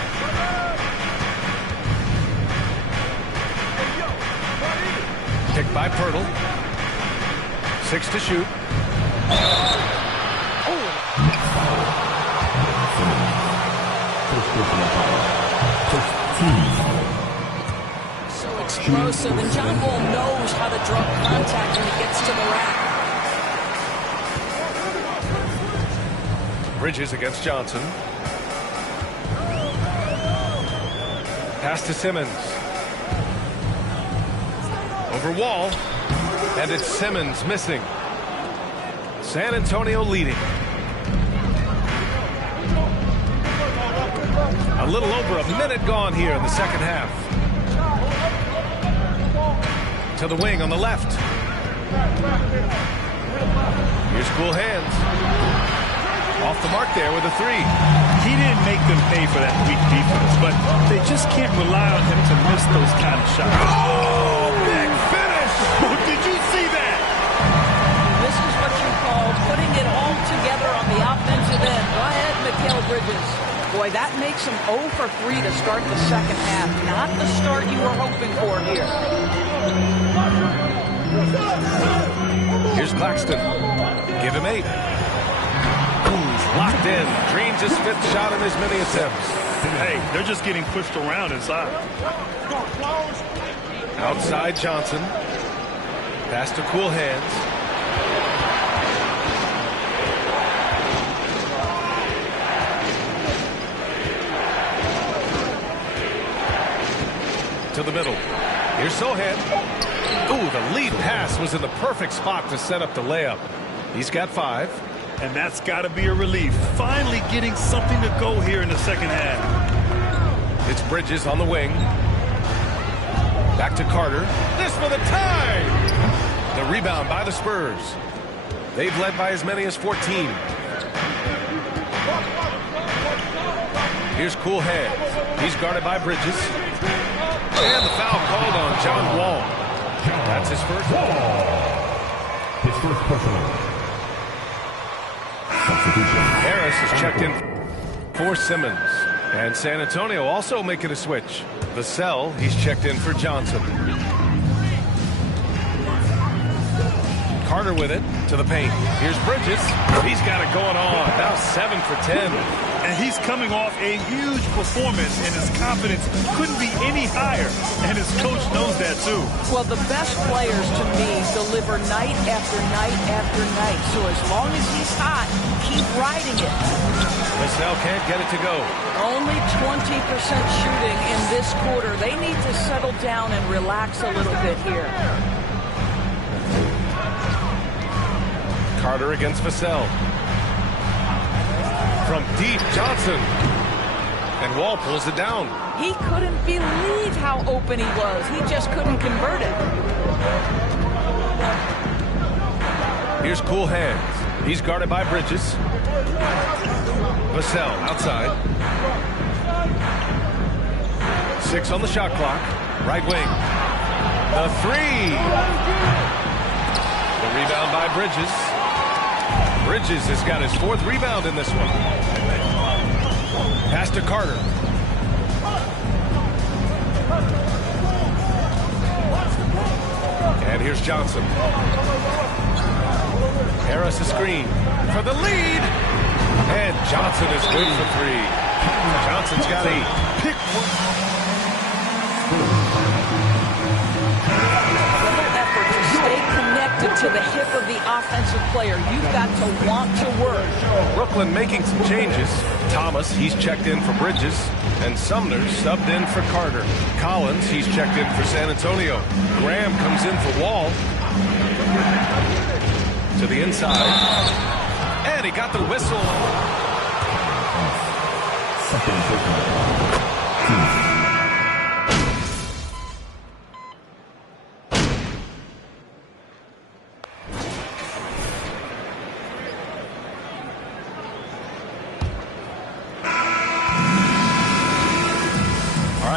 Picked by Pirtle. 6 to shoot. So explosive, and John Wall knows how to draw contact when he gets to the rack. Bridges against Johnson. Pass to Simmons. Over Wall. And it's Simmons missing. San Antonio leading. A little over a minute gone here in the second half. To the wing on the left. Here's cool hands. Off the mark there with a 3. He didn't make them pay for that weak defense, but they just can't rely on him to miss those kind of shots. Oh, big finish! Did you see that? This is what you call putting it all together on the offensive end. Go ahead, MyCareer Bridges. Boy, that makes him 0 for 3 to start the second half. Not the start you were hoping for here. Here's Claxton. Give him 8. Locked in. Dreams his 5th shot in his many attempts. Hey, they're just getting pushed around inside. Outside Johnson. Pass to cool hands. To the middle. Here's Sohan. Ooh, the lead pass was in the perfect spot to set up the layup. He's got 5. And that's got to be a relief. Finally getting something to go here in the second half. It's Bridges on the wing. Back to Carter. This for the tie! The rebound by the Spurs. They've led by as many as 14. Here's cool hands. He's guarded by Bridges. And the foul called on John Wall. That's his first. His first personal. Substitution. Harris is checked in for Simmons. And San Antonio also making a switch. Vassell, he's checked in for Johnson. Carter with it to the paint. Here's Bridges. He's got it going on. Now 7 for 10. And he's coming off a huge performance, and his confidence couldn't be any higher. And his coach knows that, too. Well, the best players, to me, deliver night after night after night. So as long as he's hot, keep riding it. Vassell can't get it to go. Only 20% shooting in this quarter. They need to settle down and relax a little bit here. Carter against Vassell. From deep, Johnson. And Wall pulls it down. He couldn't believe how open he was. He just couldn't convert it. Here's cool hands. He's guarded by Bridges. Vassell outside. 6 on the shot clock. Right wing. The 3. The rebound by Bridges. Bridges has got his 4th rebound in this one. Pass to Carter. And here's Johnson. Harris a screen for the lead. And Johnson is good for 3. Johnson's got 8. Pick to the hip of the offensive player. You've got to want to work. Brooklyn making some changes. Thomas, he's checked in for Bridges. And Sumner subbed in for Carter. Collins, he's checked in for San Antonio. Graham comes in for Wall. To the inside. And he got the whistle.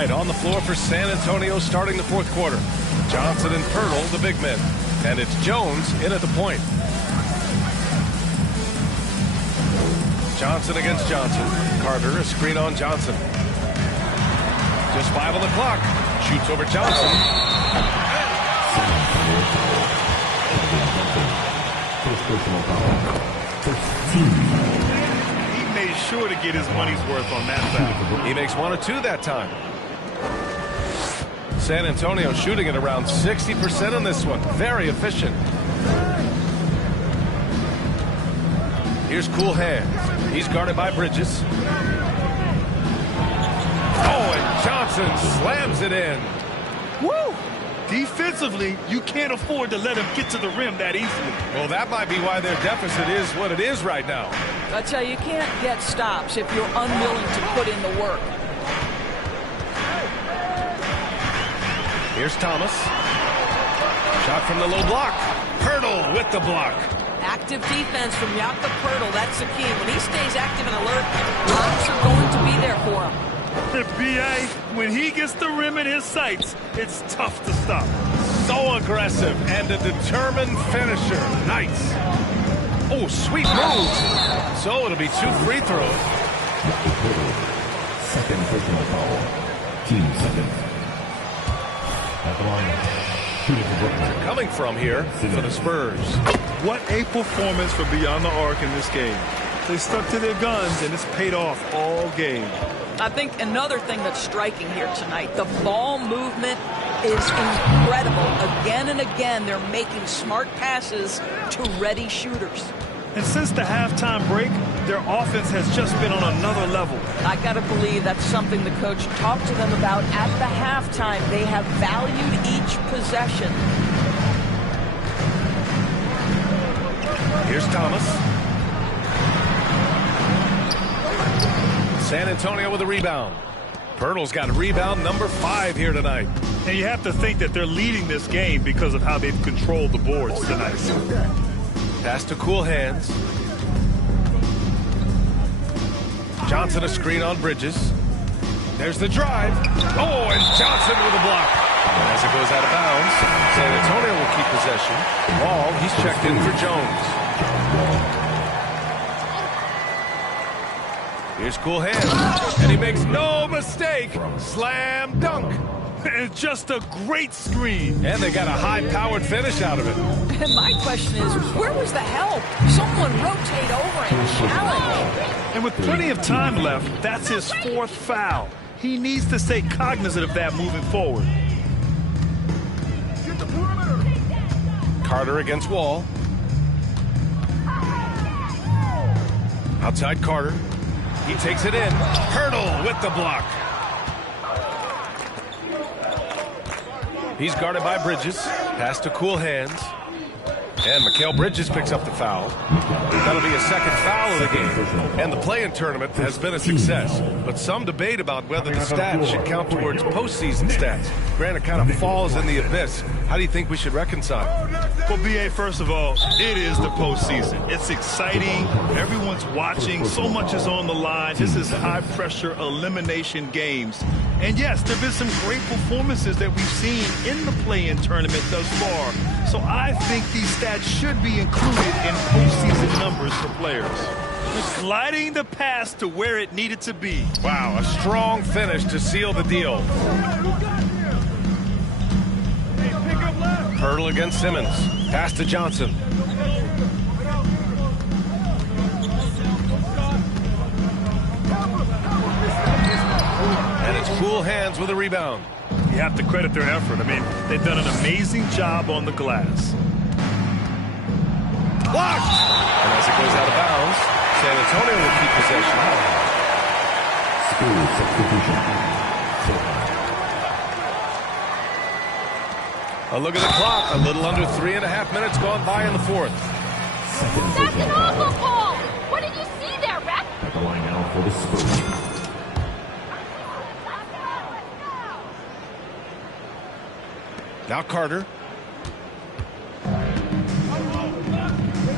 On the floor for San Antonio starting the 4th quarter. Johnson and Pirtle, the big men. And it's Jones in at the point. Johnson against Johnson. Carter, a screen on Johnson. Just 5 on the clock. Shoots over Johnson. He made sure to get his money's worth on that foul. He makes 1 or 2 that time. San Antonio shooting at around 60% on this one. Very efficient. Here's cool hands. He's guarded by Bridges. Oh, and Johnson slams it in. Woo! Defensively, you can't afford to let him get to the rim that easily. Well, that might be why their deficit is what it is right now. I tell you, you can't get stops if you're unwilling to put in the work. Here's Thomas. Shot from the low block. Pirtle with the block. Active defense from Jakob Pirtle. That's the key. When he stays active and alert, blocks are going to be there for him. B.A., when he gets the rim in his sights, it's tough to stop. So aggressive and a determined finisher. Nice. Oh, sweet move. So it'll be 2 free throws. Second personal foul. Team second. At the line, shooting for Brooklyn. Coming from here for the Spurs. What a performance for Beyond the Arc in this game. They stuck to their guns, and it's paid off all game. I think another thing that's striking here tonight, the ball movement is incredible. Again and again, they're making smart passes to ready shooters. And since the halftime break, their offense has just been on another level. I got to believe that's something the coach talked to them about at the halftime. They have valued each possession. Here's Thomas. San Antonio with a rebound. Pirtle's got a rebound number 5 here tonight. And you have to think that they're leading this game because of how they've controlled the boards tonight. Pass to Cool Hands. Johnson a screen on Bridges. There's the drive. Oh, and Johnson with a block. And as it goes out of bounds, San Antonio will keep possession. Wall, he's checked in for Jones. Here's Cool Hands. And he makes no mistake. Slam dunk. And just a great screen. And they got a high-powered finish out of it. And my question is, where was the help? Someone rotate over and challenge. And with plenty of time left, that's his 4th foul. He needs to stay cognizant of that moving forward. Carter against Wall. Outside Carter. He takes it in. Hurdle with the block. He's guarded by Bridges. Pass to Cool Hands. And Mikal Bridges picks up the foul. That'll be a second foul of the game. And the play-in tournament has been a success. But some debate about whether the stats should count towards postseason stats. Granted, kind of falls in the abyss. How do you think we should reconcile? Well, B.A., first of all, it is the postseason. It's exciting. Everyone's watching. So much is on the line. This is high-pressure elimination games. And, yes, there have been some great performances that we've seen in the play-in tournament thus far. So I think these stats should be included in postseason numbers for players. Sliding the pass to where it needed to be. Wow, a strong finish to seal the deal. Pirtle against Simmons. Pass to Johnson. And it's Cool Hands with a rebound. You have to credit their effort. I mean, they've done an amazing job on the glass. Blocked! And as it goes out of bounds, San Antonio will keep possession. School substitution. A look at the clock. A little under 3.5 minutes gone by in the 4th. That's an awful ball! What did you see there, ref? At the line now for the Spurs. Now Carter.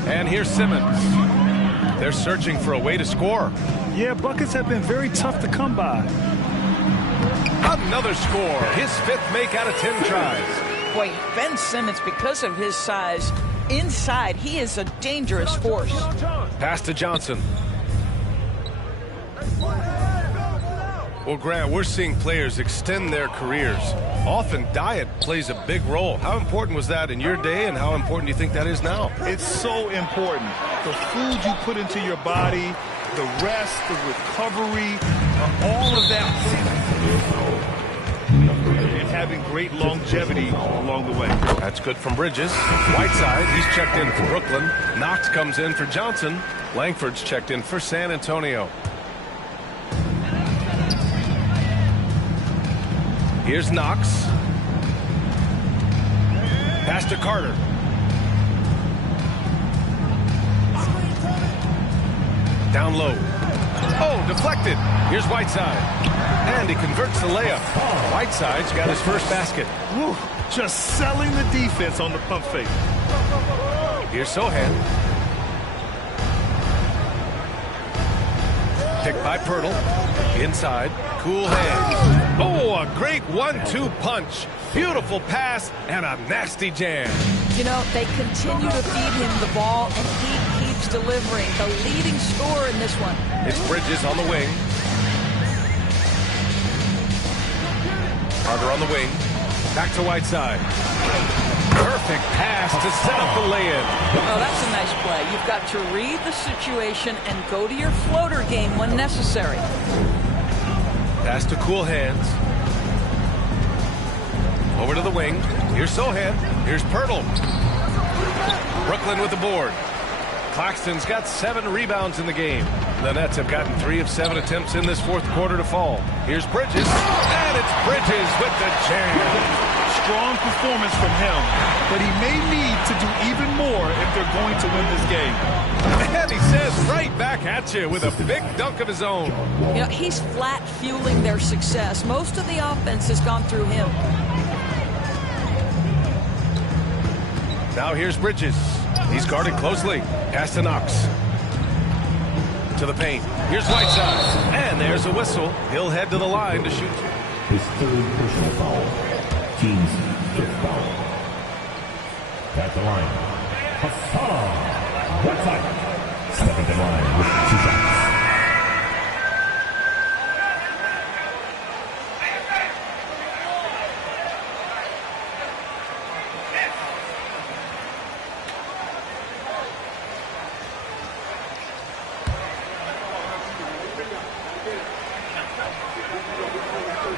And here's Simmons. They're searching for a way to score. Yeah, buckets have been very tough to come by. Another score. His 5th make out of 10 tries. Boy, Ben Simmons, because of his size, inside, he is a dangerous force. Pass to Johnson. Well, Grant, we're seeing players extend their careers. Often diet plays a big role. How important was that in your day, and how important do you think that is now? It's so important. The food you put into your body, the rest, the recovery, all of that. And having great longevity along the way. That's good from Bridges. Whiteside, he's checked in for Brooklyn. Knox comes in for Johnson. Langford's checked in for San Antonio. Here's Knox. Pass to Carter. Down low. Oh, deflected. Here's Whiteside. And he converts the layup. Whiteside's got his first basket. Whew, just selling the defense on the pump fake. Here's Sohan. Picked by Pirtle. Inside. Cool Hands. Oh, a great 1-2 punch. Beautiful pass and a nasty jam. You know, they continue to feed him the ball, and he keeps delivering. The leading scorer in this one. It's Bridges on the wing. Carter on the wing. Back to Whiteside. Perfect pass to set up the lay-in. Oh, that's a nice play. You've got to read the situation and go to your floater game when necessary. Pass to Cool Hands. Over to the wing. Here's Sohan. Here's Pirtle. Brooklyn with the board. Claxton's got 7 rebounds in the game. The Nets have gotten 3 of 7 attempts in this fourth quarter to fall. Here's Bridges. And it's Bridges with the jam. Strong performance from him, but he may need to do even more if they're going to win this game. And he says right back at you with a big dunk of his own. You know, he's flat fueling their success. Most of the offense has gone through him. Now here's Bridges. He's guarded closely. Pass to Knox. To the paint. Here's Whiteside. And there's a whistle. He'll head to the line to shoot. His 3rd personal foul. Team's 5th foul. At the line, Hassan Whiteside. 2nd in line with 2 shots.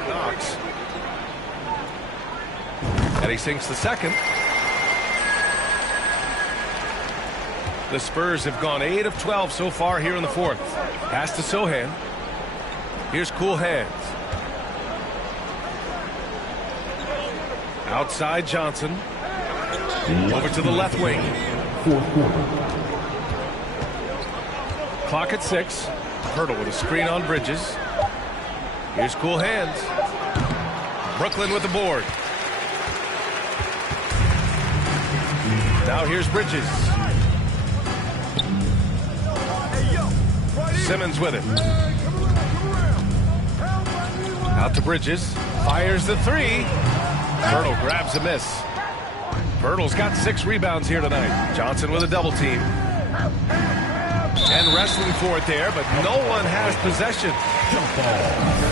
Knox. And he sinks the second. The Spurs have gone 8 of 12 so far here in the fourth. Pass to Sohan. Here's Cool Hands. Outside Johnson. Over to the left wing. Clock at 6. Pirtle with a screen on Bridges. Here's Cool Hands. Brooklyn with the board. Now here's Bridges. Simmons with it. Out to Bridges. Fires the 3. Pirtle grabs a miss. Pirtle's got 6 rebounds here tonight. Johnson with a double team. And wrestling for it there, but no one has possession. Jump ball.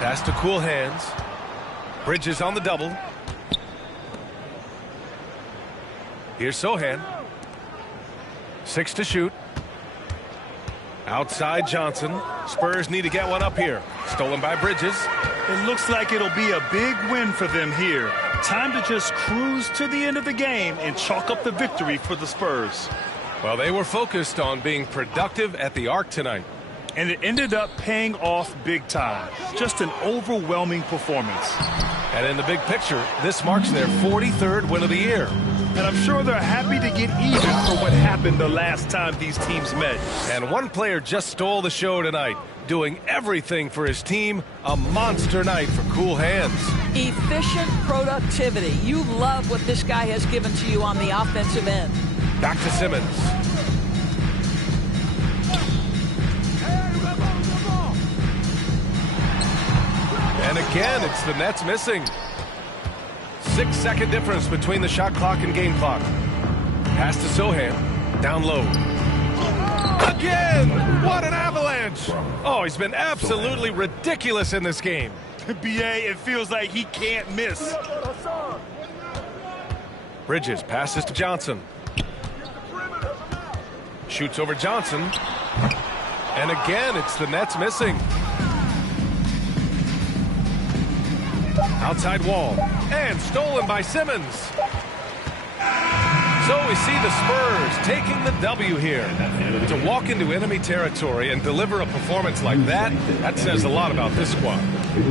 Pass to Cool Hands. Bridges on the double. Here's Sohan. 6 to shoot. Outside Johnson. Spurs need to get one up here. Stolen by Bridges. It looks like it'll be a big win for them here. Time to just cruise to the end of the game and chalk up the victory for the Spurs. Well, they were focused on being productive at the arc tonight. And it ended up paying off big time. Just an overwhelming performance. And in the big picture, this marks their 43rd win of the year. And I'm sure they're happy to get even for what happened the last time these teams met. And one player just stole the show tonight, doing everything for his team. A monster night for Cool Hands. Efficient productivity. You love what this guy has given to you on the offensive end. Back to Simmons. And again, it's the Nets missing. 6-second difference between the shot clock and game clock. Pass to Sohan. Down low. Again! What an avalanche! Oh, he's been absolutely ridiculous in this game. BA, it feels like he can't miss. Bridges passes to Johnson. Shoots over Johnson. And again, it's the Nets missing. Outside wall. And stolen by Simmons. So we see the Spurs taking the W here. To walk into enemy territory and deliver a performance like that, that says a lot about this squad.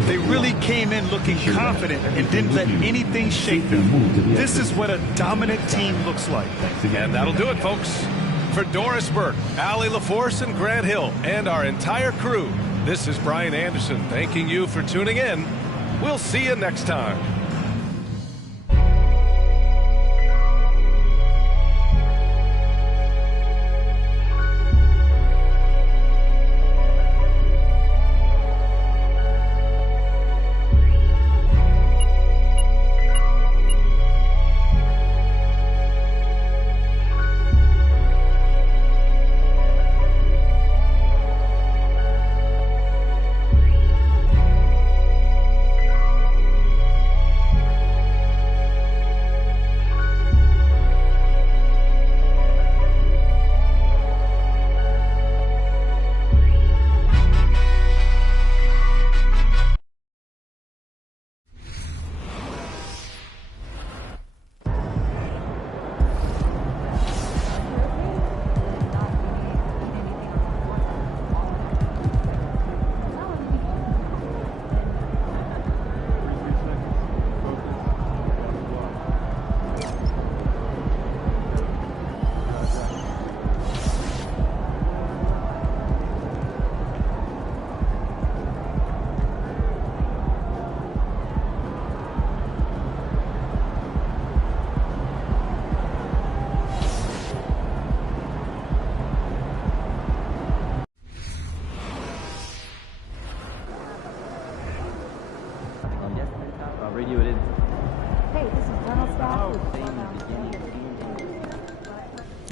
They really came in looking confident and didn't let anything shake them. This is what a dominant team looks like. And that'll do it, folks. For Doris Burke, Allie LaForce, and Grant Hill, and our entire crew, this is Brian Anderson thanking you for tuning in. We'll see you next time.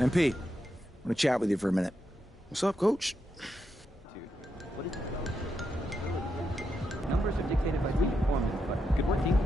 MP, I want to chat with you for a minute. What's up, Coach? Numbers are dictated by team performance, but good work, team.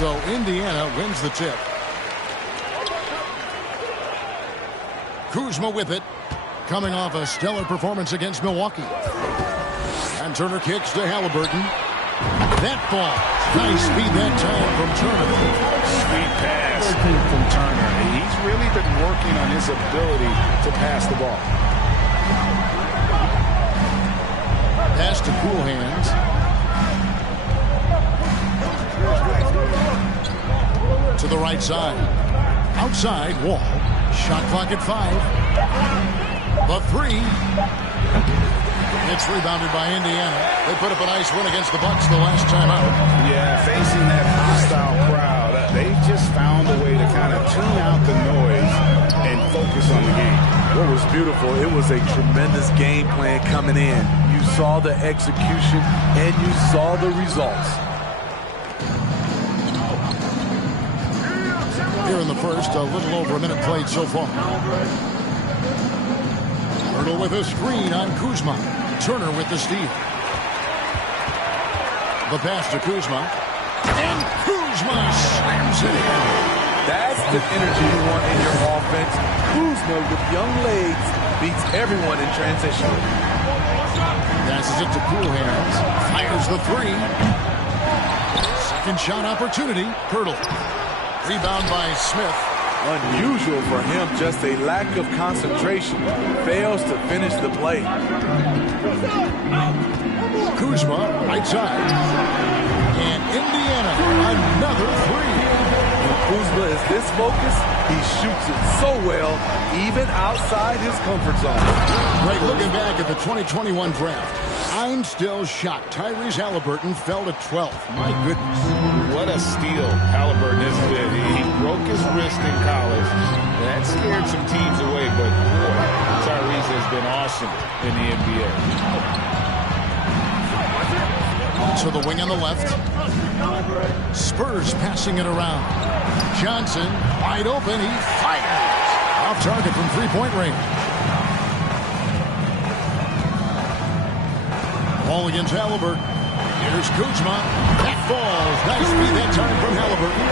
So Indiana wins the tip. Kuzma with it, coming off a stellar performance against Milwaukee. And Turner kicks to Halliburton. That ball. Nice speed that time from Turner. Sweet pass from Turner. He's really been working on his ability to pass the ball. Pass to Cool Hands. To the right side. Outside, Wall. Shot clock at 5. The 3. It's rebounded by Indiana. They put up a nice win against the Bucks the last time out. Yeah, facing that hostile crowd, they just found a way to kind of tune out the noise and focus on the game. What was beautiful, it was a tremendous game plan coming in. You saw the execution and you saw the results. Here in the first, a little over a minute played so far. Hurdle with a screen on Kuzma. Turner with the steal. The pass to Kuzma. And Kuzma slams it in. That's the energy you want in your offense. Kuzma with young legs beats everyone in transition. Passes it to Cool Hands. Fires the 3. Second shot opportunity. Hurdle. Rebound by Smith. Unusual for him, just a lack of concentration. Fails to finish the play. Kuzma, right side. And Indiana, another 3. When Kuzma is this focused, he shoots it so well, even outside his comfort zone. Right, looking back at the 2021 draft, I'm still shocked. Tyrese Halliburton fell to 12th. My goodness. What a steal Halliburton has been. He broke his wrist in college. That scared some teams away, but boy, Tyrese has been awesome in the NBA. To the wing on the left. Spurs passing it around. Johnson, wide open. He fires. Off target from three-point range. Ball against Halliburton. Here's Kuzma. That falls. Nice speed that time from Halliburton.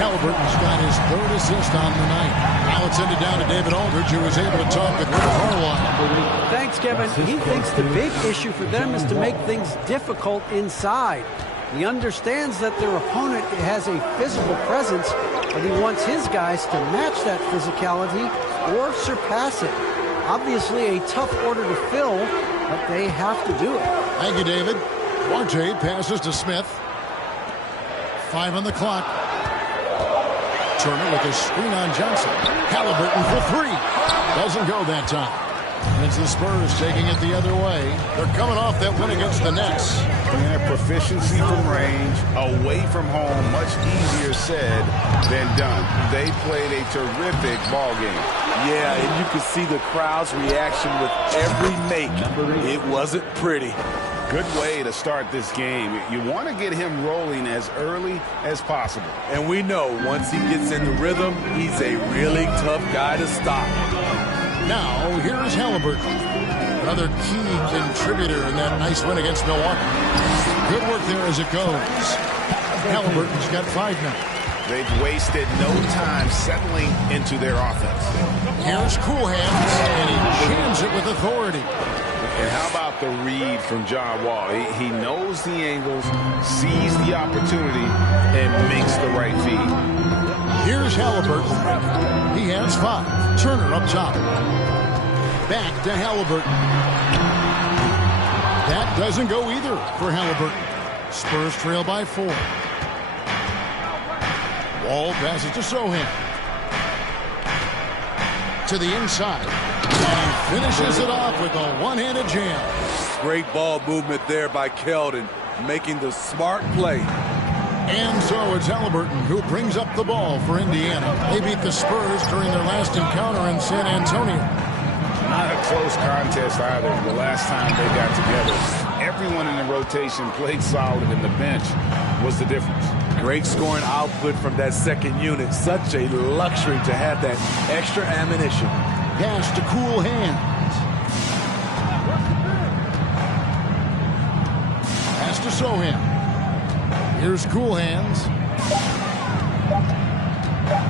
Halliburton's got his 3rd assist on the night. Now it's ended down to David Aldridge, who was able to talk with Rick Carlisle. Thanks, Kevin. He thinks the big issue for them is to make things difficult inside. He understands that their opponent has a physical presence, but he wants his guys to match that physicality or surpass it. Obviously a tough order to fill, but they have to do it. Thank you, David. Duarte passes to Smith. 5 on the clock. Turner with a screen on Johnson. Halliburton for 3. Doesn't go that time. It's the Spurs taking it the other way. They're coming off that win against the Nets. And their proficiency from range, away from home, much easier said than done. They played a terrific ball game. Yeah, and you could see the crowd's reaction with every make. It wasn't pretty. Good way to start this game. You want to get him rolling as early as possible. And we know once he gets in the rhythm, he's a really tough guy to stop. Now, here's Halliburton. Another key contributor in that nice win against Milwaukee. Good work there as it goes. Halliburton's got 5 now. They've wasted no time settling into their offense. Here's Cool Hands, and he jams it with authority. And how about the read from John Wall? He knows the angles, sees the opportunity, and makes the right feed. Here's Halliburton. He has 5. Turner up top. Back to Halliburton. That doesn't go either for Halliburton. Spurs trail by 4. Wall passes to Sohan. To the inside. And he finishes it off with a one-handed jam. Great ball movement there by Keldon, making the smart play. And so it's Halliburton who brings up the ball for Indiana. They beat the Spurs during their last encounter in San Antonio. Not a close contest either. The last time they got together, everyone in the rotation played solid, and the bench was the difference. Great scoring output from that second unit. Such a luxury to have that extra ammunition. Pass to Cool Hands. Pass to Sohan. Here's Cool Hands.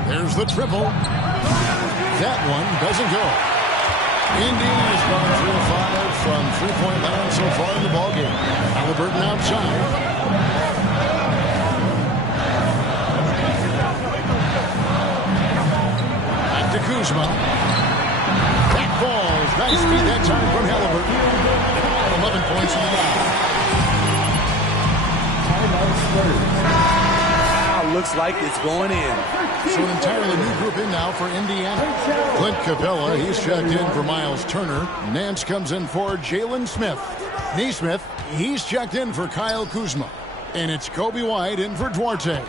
There's the triple. That one doesn't go. Indiana's gone 3 of 5 from three-point land so far in the ballgame. Halliburton outside. Back to Kuzma. That falls. Nice feed that time from Halliburton. 11 points in the game. Looks like it's going in. So an entirely new group in now for Indiana. Clint Capella, he's checked in for Miles Turner. Nance comes in for Jalen Smith. Neesmith, he's checked in for Kyle Kuzma. And it's Kobe White in for Duarte.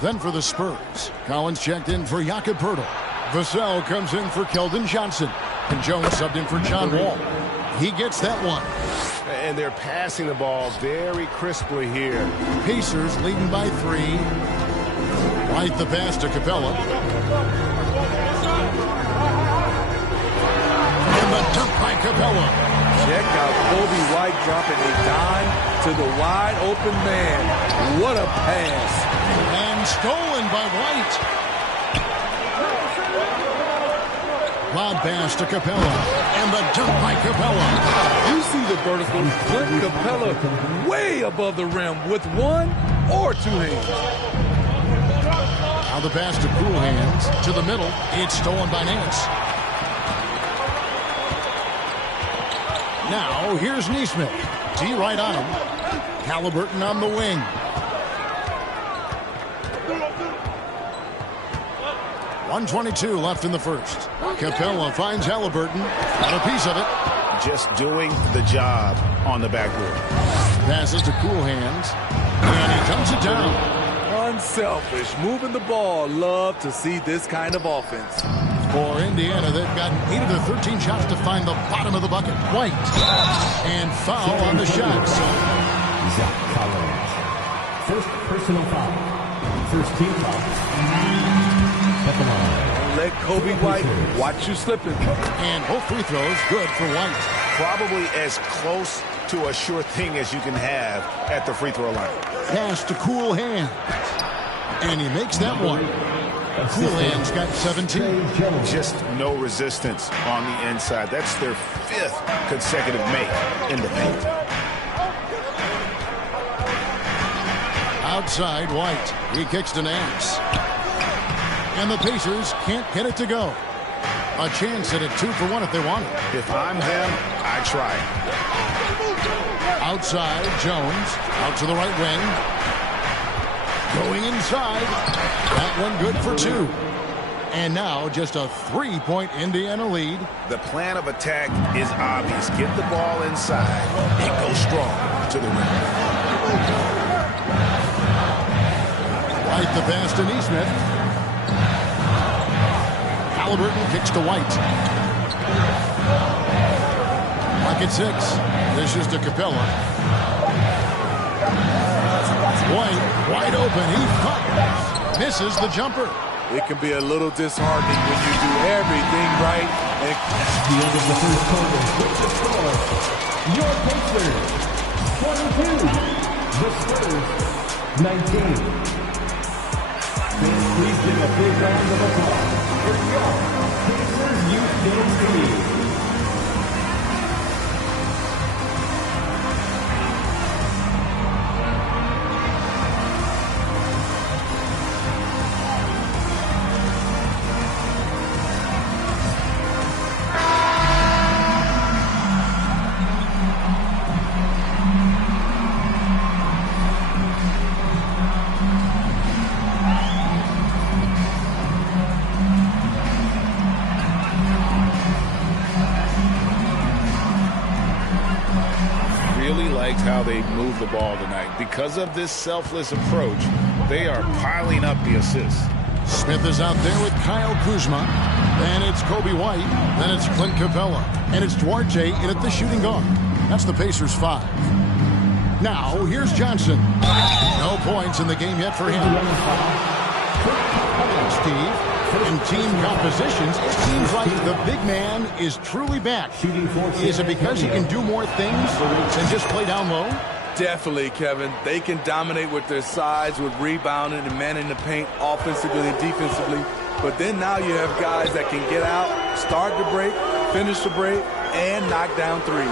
Then for the Spurs, Collins checked in for Jakob Poeltl. Vassell comes in for Keldon Johnson. And Jones subbed in for John Wall. He gets that one. And they're passing the ball very crisply here. Pacers leading by 3. White the pass to Capella. And the dunk by Capella. Check out Kobe White dropping a dime to the wide open man. What a pass. And stolen by White. Lob pass to Capella. And the dunk by Capella. You see the vertical. Clint Capella way above the rim with 1 or 2 hands. Now the pass to Cool Hands to the middle. It's stolen by Nance. Now here's Neesmith. D right on him. Halliburton on the wing. .122 left in the first. Capella finds Halliburton. Got a piece of it. Just doing the job on the backboard. Passes to Cool Hands. And he dumps it down. Unselfish, moving the ball. Love to see this kind of offense. For Indiana, they've gotten 8 of their 13 shots to find the bottom of the bucket. White. And foul on the shots. Zach Collins. First personal foul. First team foul. At the line. Let Kobe White watch you slipping. And both free throws good for White. Probably as close to a sure thing as you can have at the free throw line. Pass to Cool Hands. And he makes that one. Cool Hands got 17. Just no resistance on the inside. That's their 5th consecutive make in the paint. Outside, White. He kicks to Nance. And the Pacers can't get it to go. A chance at a 2 for 1 if they want it. If I'm them, I try. Outside, Jones. Out to the right wing. Going inside. That one good for 2. And now just a 3-point Indiana lead. The plan of attack is obvious. Get the ball inside and go strong to the rim. White the pass to Neesmith. Halliburton kicks to White. Pocket 6. This is to Capella. White wide open. He fires. Misses the jumper. It can be a little disheartening when you do everything right. And the end of the first quarter. With the score, your Pacers 22. The Spurs 19. Please give a big round of applause for your Pacers Youth Game team. How they move the ball tonight. Because of this selfless approach, they are piling up the assists. Smith is out there with Kyle Kuzma. And it's Kobe White. Then it's Clint Capella. And it's Duarte in at the shooting guard. That's the Pacers 5. Now, here's Johnson. No points in the game yet for him. Steve, in team compositions, it seems like the big man is truly back. Is it because he can do more things than just play down low? Definitely, Kevin. They can dominate with their size, with rebounding and manning the paint offensively and defensively. But then now you have guys that can get out, start to break, finish the break, and knock down threes.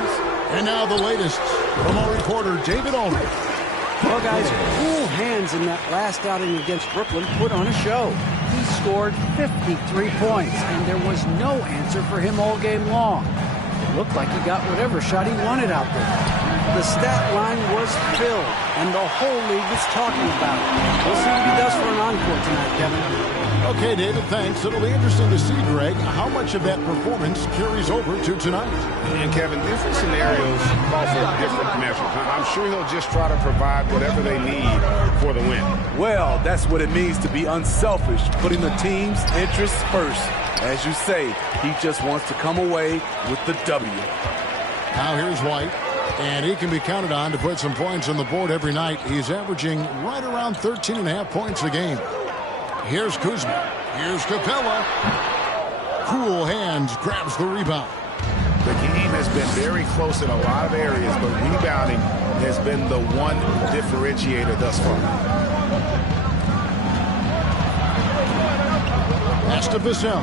And now the latest from our reporter, David Aldridge. Well, guys, cool hands in that last outing against Brooklyn put on a show. He scored 53 points, and there was no answer for him all game long. It looked like he got whatever shot he wanted out there. The stat line was filled, and the whole league is talking about it. We'll see what he does for an encore tonight, Kevin. Okay, David, thanks. It'll be interesting to see, Greg, how much of that performance carries over to tonight. And, Kevin, different scenarios call for a different measure. I'm sure he'll just try to provide whatever they need for the win. Well, that's what it means to be unselfish, putting the team's interests first. As you say, he just wants to come away with the W. Now here's White, and he can be counted on to put some points on the board every night. He's averaging right around 13.5 points a game. Here's Kuzma. Here's Capella. Cool hands, grabs the rebound. The game has been very close in a lot of areas, but rebounding has been the one differentiator thus far. Pass to Vassell.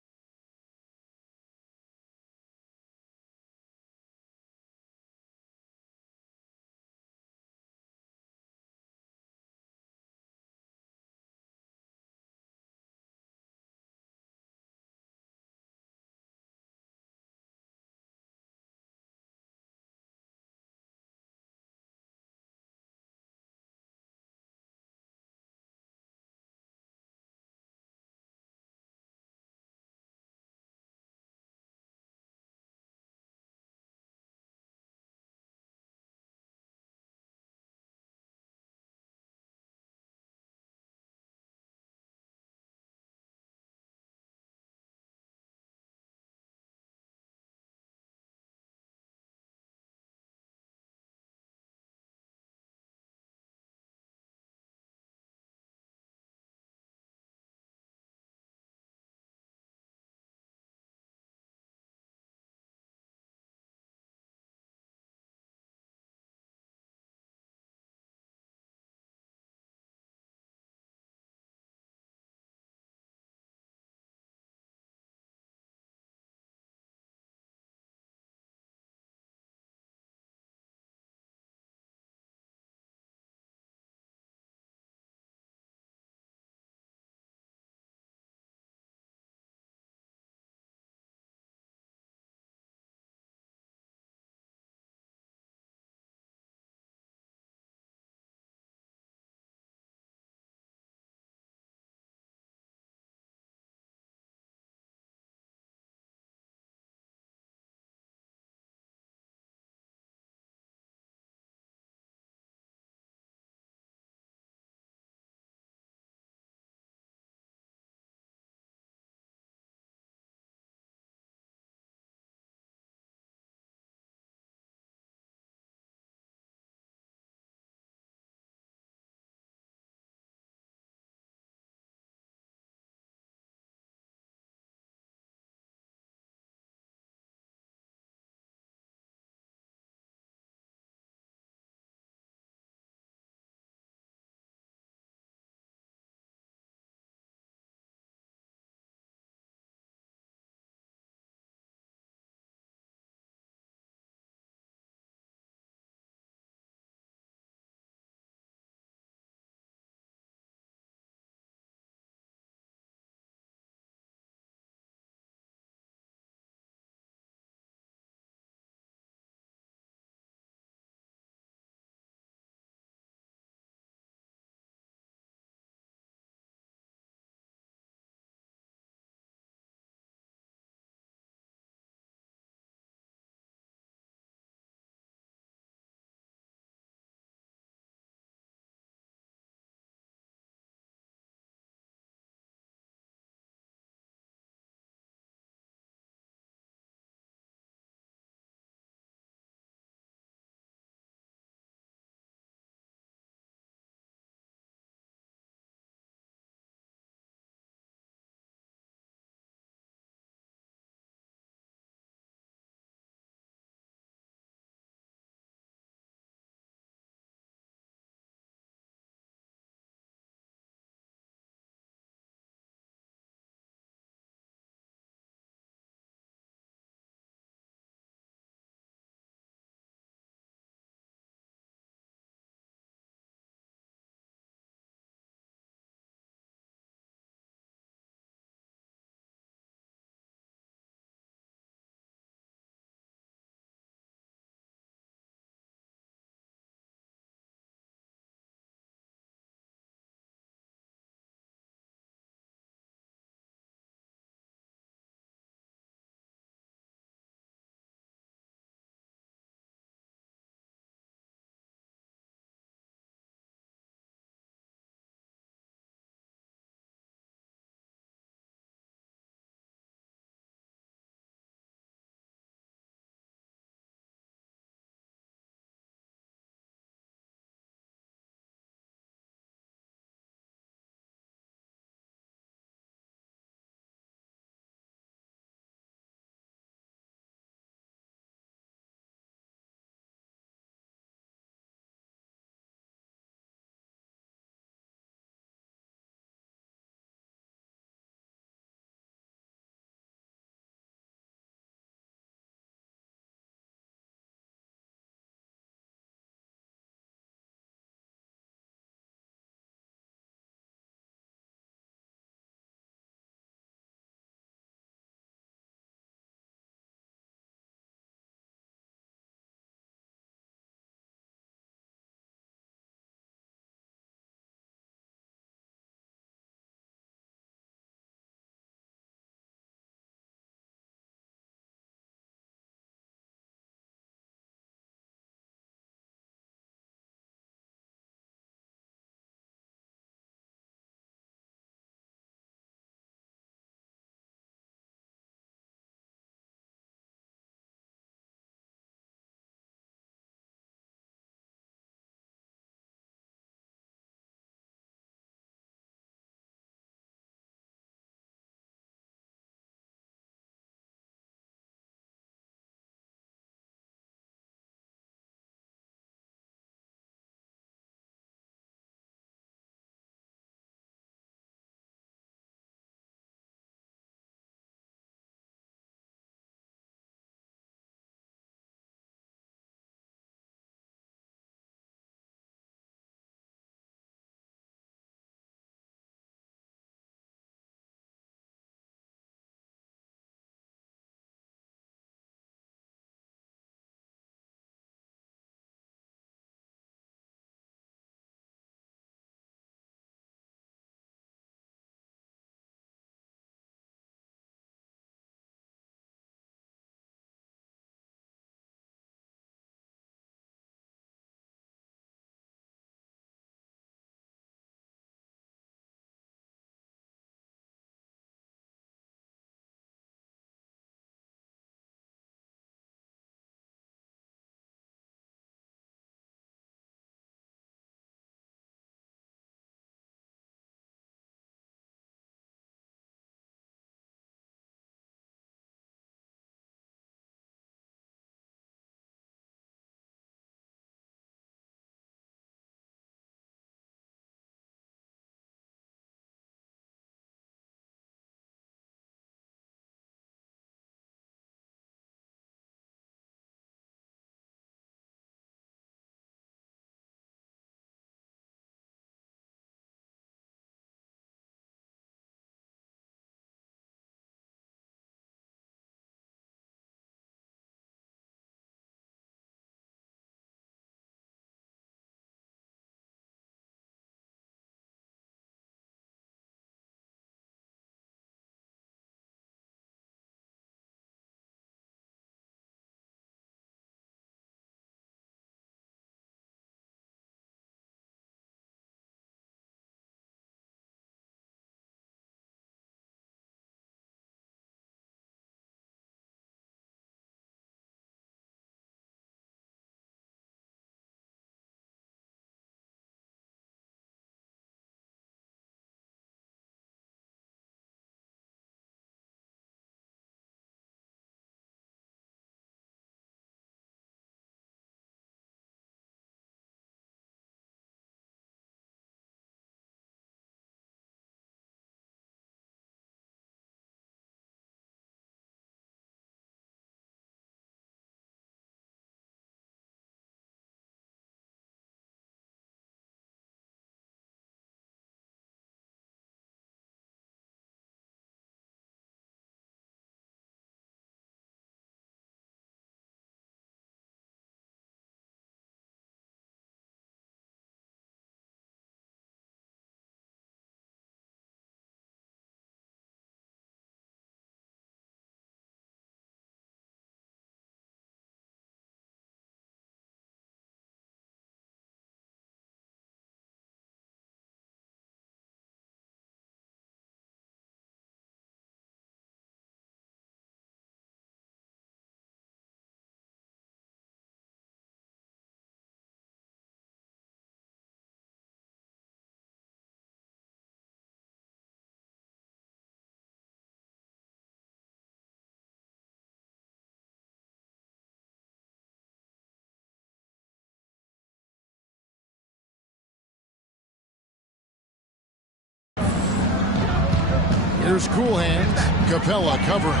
Here's Cool Hands. Capella covering.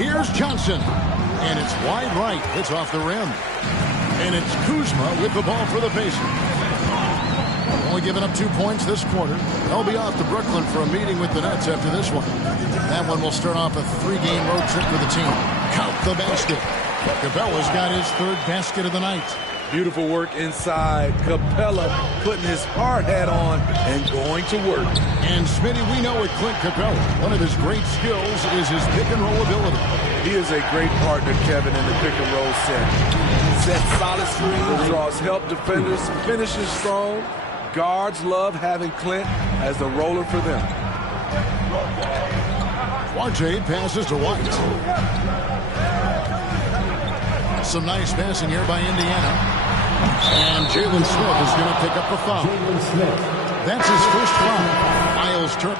Here's Johnson. And it's wide right. It's off the rim. And it's Kuzma with the ball for the Pacers. Only giving up 2 points this quarter. They'll be off to Brooklyn for a meeting with the Nets after this one. That one will start off a 3-game road trip for the team. Count the basket. Capella's got his 3rd basket of the night. Beautiful work inside. Capella putting his hard hat on and going to work. And Smitty, we know with Clint Capella, one of his great skills is his pick-and-roll ability. He is a great partner, Kevin, in the pick-and-roll set. Sets solid screens, draws help defenders, finishes strong. Guards love having Clint as the roller for them. Duarte passes to White. Some nice passing here by Indiana. And Jalen Smith is going to pick up the foul. That's his first foul. Miles turn.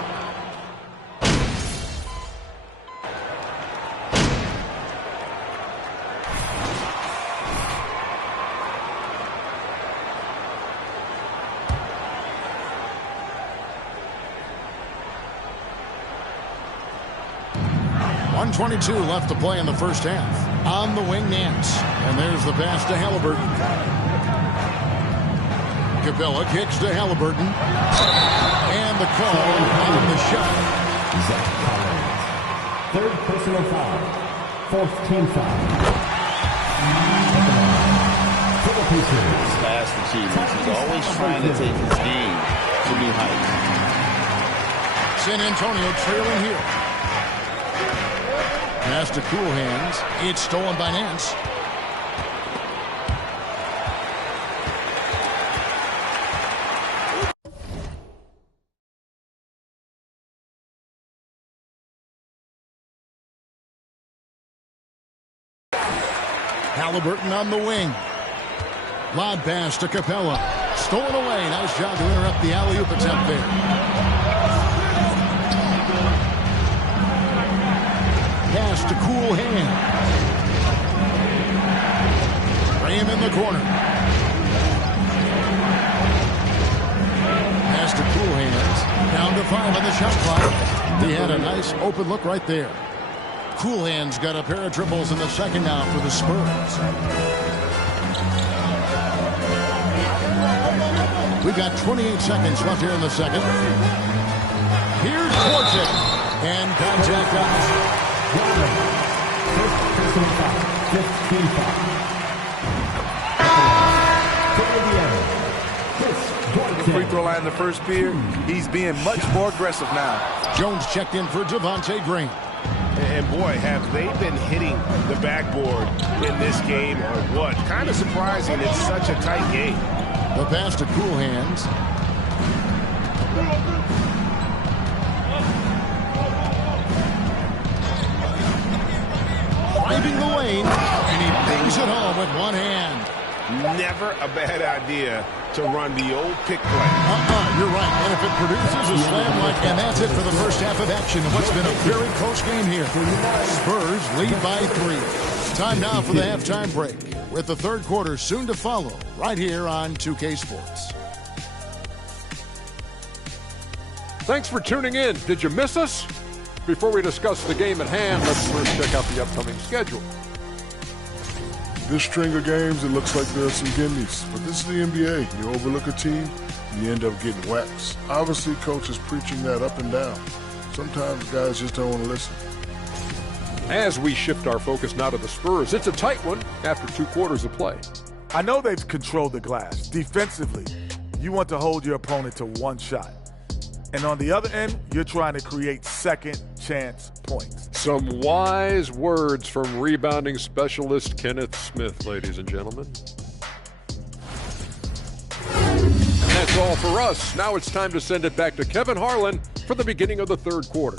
.122 left to play in the first half. On the wing, Nance. And there's the pass to Halliburton. Capella kicks to Halliburton. And the call on the shot. Zach Collins. 3rd personal foul. 4th team foul. For the Pacers. Fast achievements. He's always trying to take his game to new heights. San Antonio trailing here. Pass to Cool Hands. It's stolen by Nance. Halliburton on the wing. Lob pass to Capella. Stolen away. Nice job to interrupt the alley-oop attempt there. Pass to Cool Hands. Graham in the corner. Pass to Cool Hands. Down to 5 on the shot clock. He had a nice open look right there. Cool Hands got a pair of triples in the second now for the Spurs. We've got 28 seconds left here in the second. Here's Duarte. And contact on the shot. The free throw line in the first period, he's being much more aggressive now. Jones checked in for Devontae Green. And boy, have they been hitting the backboard in this game or what? Kind of surprising it's such a tight game. The pass to Cool Hands. Driving the lane, and he bangs it home with one hand. Never a bad idea to run the old pick play. You're right. And if it produces a slam like, and that's it for the first half of action. What's been a very close game here. Spurs lead by 3. Time now for the halftime break, with the third quarter soon to follow, right here on 2K Sports. Thanks for tuning in. Did you miss us? Before we discuss the game at hand, let's first check out the upcoming schedule. This string of games, it looks like there are some gimmies. But this is the NBA. You overlook a team, you end up getting waxed. Obviously, coach is preaching that up and down. Sometimes guys just don't want to listen. As we shift our focus now to the Spurs, it's a tight one after 2 quarters of play. I know they've controlled the glass. Defensively, you want to hold your opponent to 1 shot. And on the other end, you're trying to create second chance points. Some wise words from rebounding specialist Kenneth Smith, ladies and gentlemen. And that's all for us. Now it's time to send it back to Kevin Harlan for the beginning of the third quarter.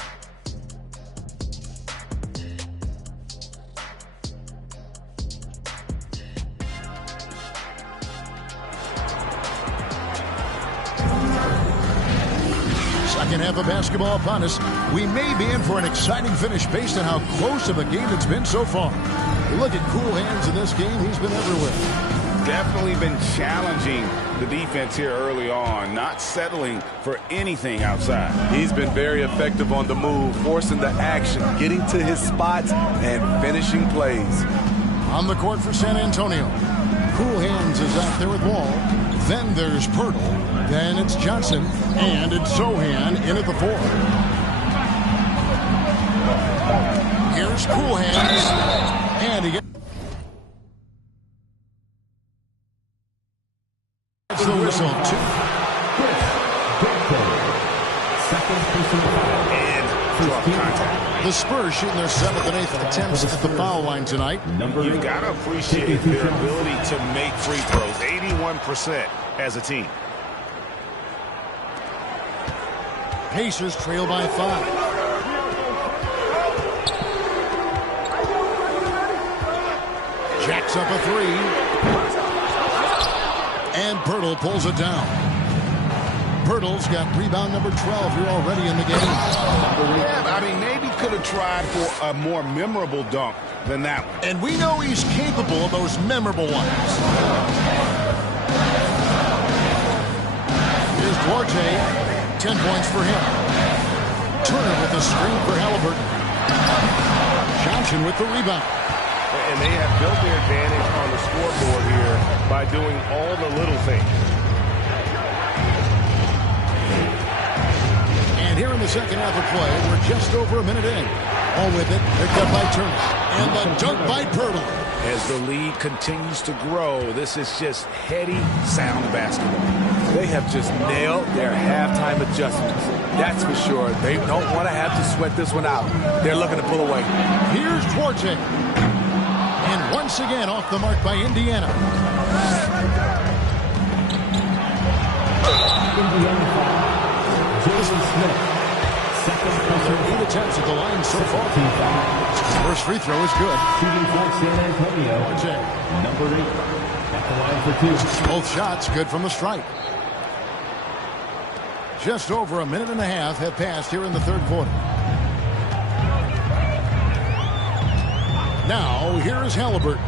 Second half of basketball upon us. We may be in for an exciting finish based on how close of a game it's been so far. You look at Cool Hands in this game, he's been everywhere. Definitely been challenging the defense here early on, not settling for anything outside. He's been very effective on the move, forcing the action, getting to his spots, and finishing plays. On the court for San Antonio, Cool Hands is out there with Wall. Then there's Pirtle. Then it's Johnson. And it's Sohan in at the 4. Here's Cool Hands. And he gets the whistle. 2. And draw contact. The Spurs shooting their 7th and 8th attempts at the foul line tonight. You've got to appreciate their ability to make free throws. 81% as a team. Pacers trail by 5. Jacks up a 3. And Pirtle pulls it down. Pirtle's got rebound number 12 here already in the game. Yeah, I mean, maybe could have tried for a more memorable dunk than that one. And we know he's capable of those memorable ones. Here's Duarte. 10 points for him. Turner with the screen for Halliburton. Johnson with the rebound. And they have built their advantage on the scoreboard here by doing all the little things. And here in the second half of play, we're just over a minute in. All with it, picked up by Turner. And the dunk by Pirtle. As the lead continues to grow, this is just heady, sound basketball. They have just nailed their halftime adjustments. That's for sure. They don't want to have to sweat this one out. They're looking to pull away. Here's Duarte. And once again off the mark by Indiana. Jason Smith. Second pressure. 8 attempts at the line so far. First free throw is good. Shooting for San Antonio. Number 8. At the line for 2. Both shots good from the stripe. Just over a minute and a half have passed here in the third quarter. Now, here is Halliburton.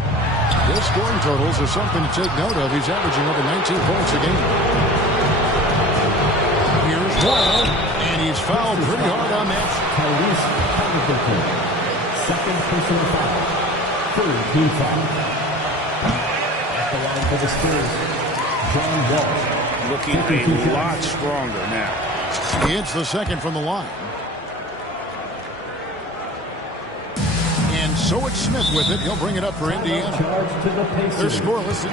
His scoring totals are something to take note of. He's averaging over 19 points a game. Here's Doyle, and he's fouled pretty hard on that. Tyrese Halliburton. Second personal foul. Third team foul. At the line for the Spurs, John Wall. Looking a lot stronger now. He hits the second from the line. And so it's Smith with it. He'll bring it up for Indiana. They're scoreless.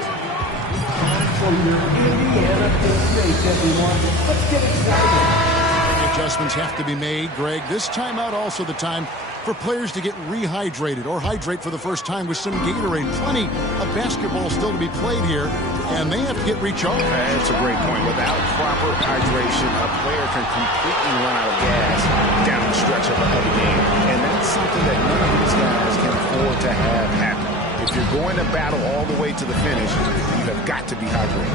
Let's get excited. Adjustments have to be made, Greg. This timeout also the time for players to get rehydrated or hydrate for the first time with some Gatorade. Plenty of basketball still to be played here, and they have to get recharged. That's a great point. Without proper hydration, a player can completely run out of gas down the stretch of a game, and that's something that none of these guys can afford to have happen. If you're going to battle all the way to the finish, you have got to be hydrated.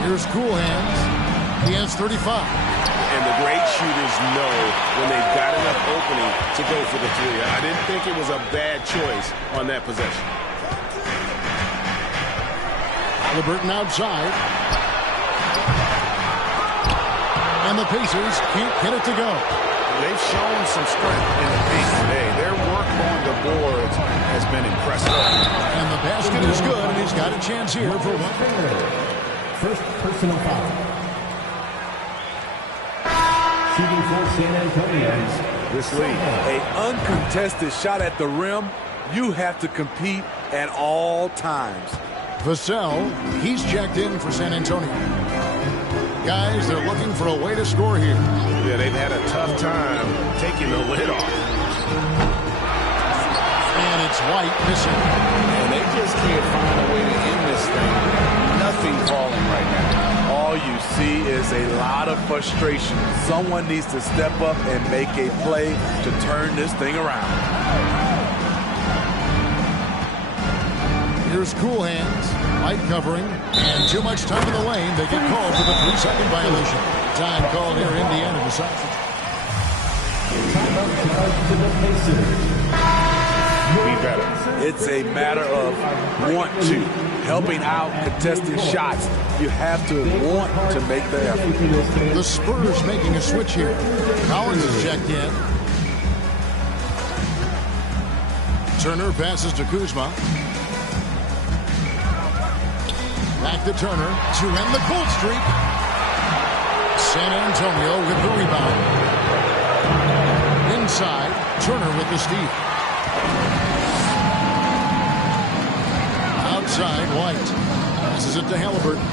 Here's Cool Hands. He has 35. And the great shooters know when they've got enough opening to go for the 3. I didn't think it was a bad choice on that possession. Halliburton outside. And the Pacers can't get it to go. They've shown some strength in the paint today. Their work on the boards has been impressive. And the basket is good, and he's got a chance here for one. First personal foul. Shooting for San Antonio. This lead. An uncontested shot at the rim. You have to compete at all times. Vassell, he's checked in for San Antonio. Guys, they're looking for a way to score here. Yeah, they've had a tough time taking the lid off. And it's White missing. And they just can't find a way to end this thing. Nothing falling right now. All you see is a lot of frustration. Someone needs to step up and make a play to turn this thing around. Here's Cool Hands. Light covering. And too much time in the lane. They get called for the 3-second violation. Time called here. Indiana decides it. Timeout charge to the Pacers. Be better. It's a matter of want to. helping out, contesting shots. You have to want to make the effort. The Spurs making a switch here. Collins is checked in. Turner passes to Kuzma. Back to Turner to end the cold streak. San Antonio with the rebound. Inside, Turner with the steal. Outside, White. Passes it to Halliburton.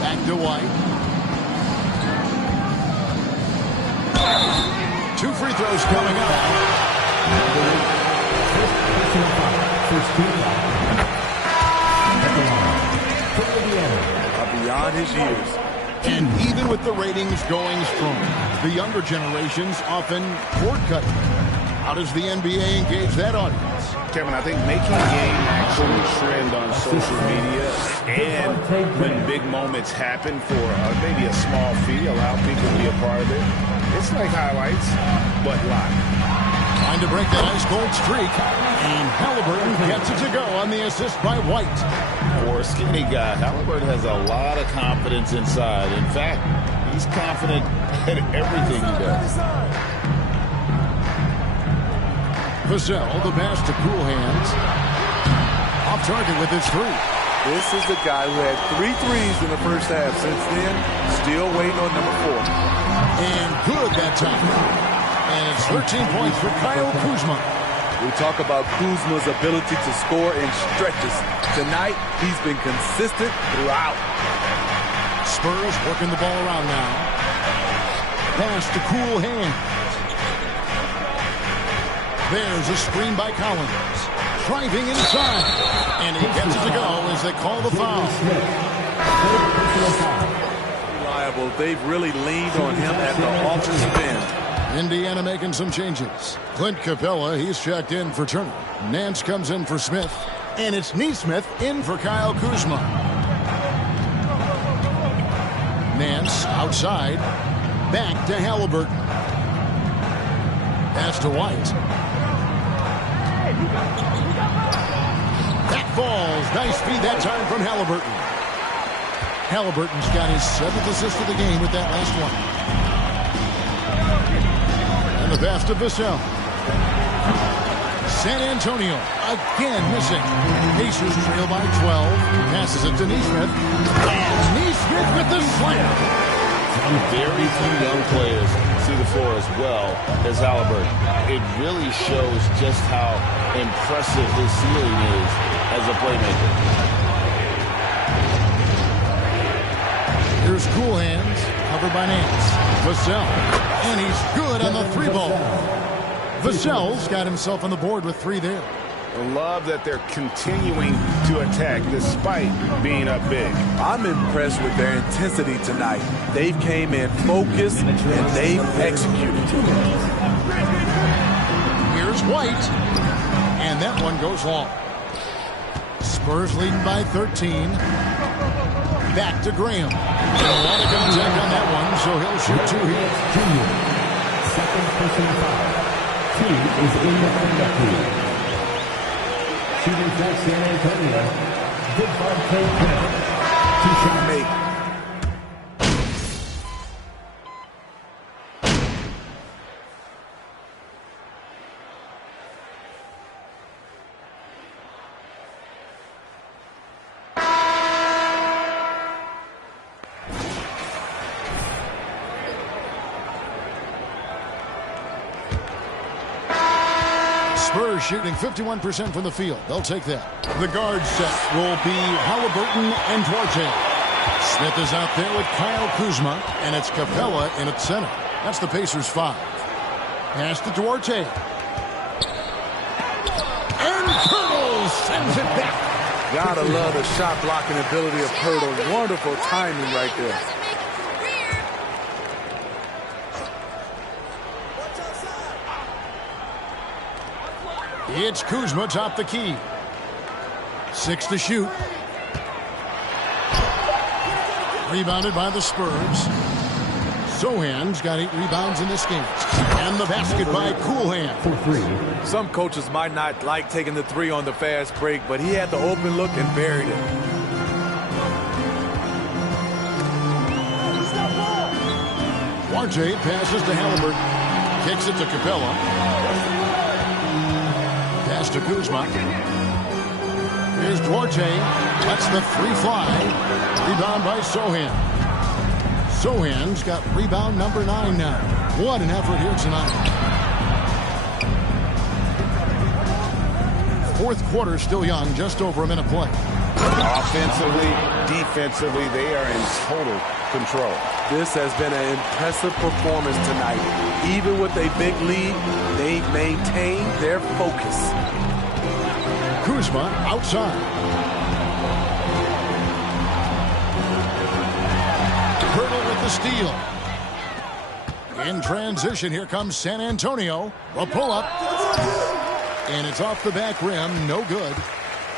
Back to White. 2 free throws coming up. Beyond his years. And even with the ratings going strong, the younger generations often cord cut. How does the NBA engage that audience? Kevin, I think making a game actually trend on social media and when big moments happen for maybe a small fee, allow people to be a part of it. It's like highlights, but live. Trying to break that ice-cold streak, and Halliburton gets it to go on the assist by White. For a skinny guy, Halliburton has a lot of confidence inside. In fact, he's confident at everything he does. Vassell, the pass to Cool Hands. Off target with his 3. This is the guy who had 3 threes in the first half. Since then, still waiting on number 4. And good that time. And it's 13 points for Kyle Kuzma. We talk about Kuzma's ability to score in stretches. Tonight, he's been consistent throughout. Spurs working the ball around now. Pass to Cool Hands. There's a screen by Collins. Driving inside. And he gets it to go as they call the foul. Reliable. They've really leaned on him at the offensive end. Indiana making some changes. Clint Capella, he's checked in for Turner. Nance comes in for Smith. And it's Nesmith in for Kyle Kuzma. Nance outside. Back to Halliburton. Pass to White. That falls. Nice feed that time from Halliburton. Halliburton's got his 7th assist of the game with that last one. And the pass to Vassell. San Antonio again missing. Pacers trail by 12. Passes it to Nesmith. And Nesmith with the slam. Very few young players see the floor as well as Halliburton. It really shows just how impressive his ceiling is as a playmaker. Here's Cool Hands, covered by Nance. Vassell, and he's good on the 3-ball. Vassell's got himself on the board with 3 there. I love that they're continuing to attack despite being up big. I'm impressed with their intensity tonight. They've came in focused and they've executed. Here's White, and that one goes long. Spurs leading by 13. Back to Graham. And a lot of contact on that one, so he'll shoot 2 here. Second personal foul. Team is in the penalty. Shooting for San Antonio. Devontae Graham. 2-shot make. Spurs shooting 51% from the field. They'll take that. The guard set will be Halliburton and Duarte. Smith is out there with Kyle Kuzma, and it's Capella in at center. That's the Pacers 5. Pass to Duarte. And Pirtle sends it back. Gotta love the shot blocking ability of Pirtle. Wonderful timing right there. It's Kuzma top the key. 6 to shoot. Rebounded by the Spurs. Sohan's got 8 rebounds in this game. And the basket by Cool Hand. For 3. Some coaches might not like taking the 3 on the fast break, but he had the open look and buried it. Duarte passes to Halliburton. Kicks it to Capella. Pass to Kuzma. Here's Duarte. That's the free fly. Rebound by Sohan. Sohan's got rebound number 9 now. What an effort here tonight. Fourth quarter still young, just over a minute play. Offensively, defensively, they are in total control. This has been an impressive performance tonight. Even with a big lead, they maintain their focus. Kuzma outside. Hurdle with the steal. In transition, here comes San Antonio. A pull-up. And it's off the back rim. No good.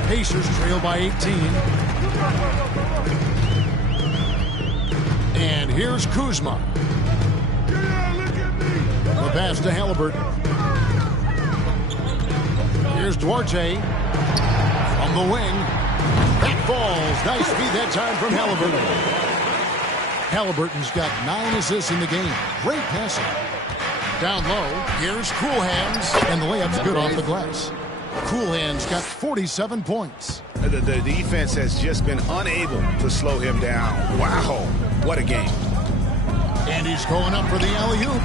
Pacers trail by 18. And here's Kuzma. The pass to Halliburton. Here's Duarte. From the wing. That falls. Nice feed that time from Halliburton. Halliburton's got 9 assists in the game. Great passing. Down low, here's Cool Hands, and the layup's good off the glass. Cool Hands got 47 points. The defense has just been unable to slow him down. Wow, what a game. And he's going up for the alley-oop.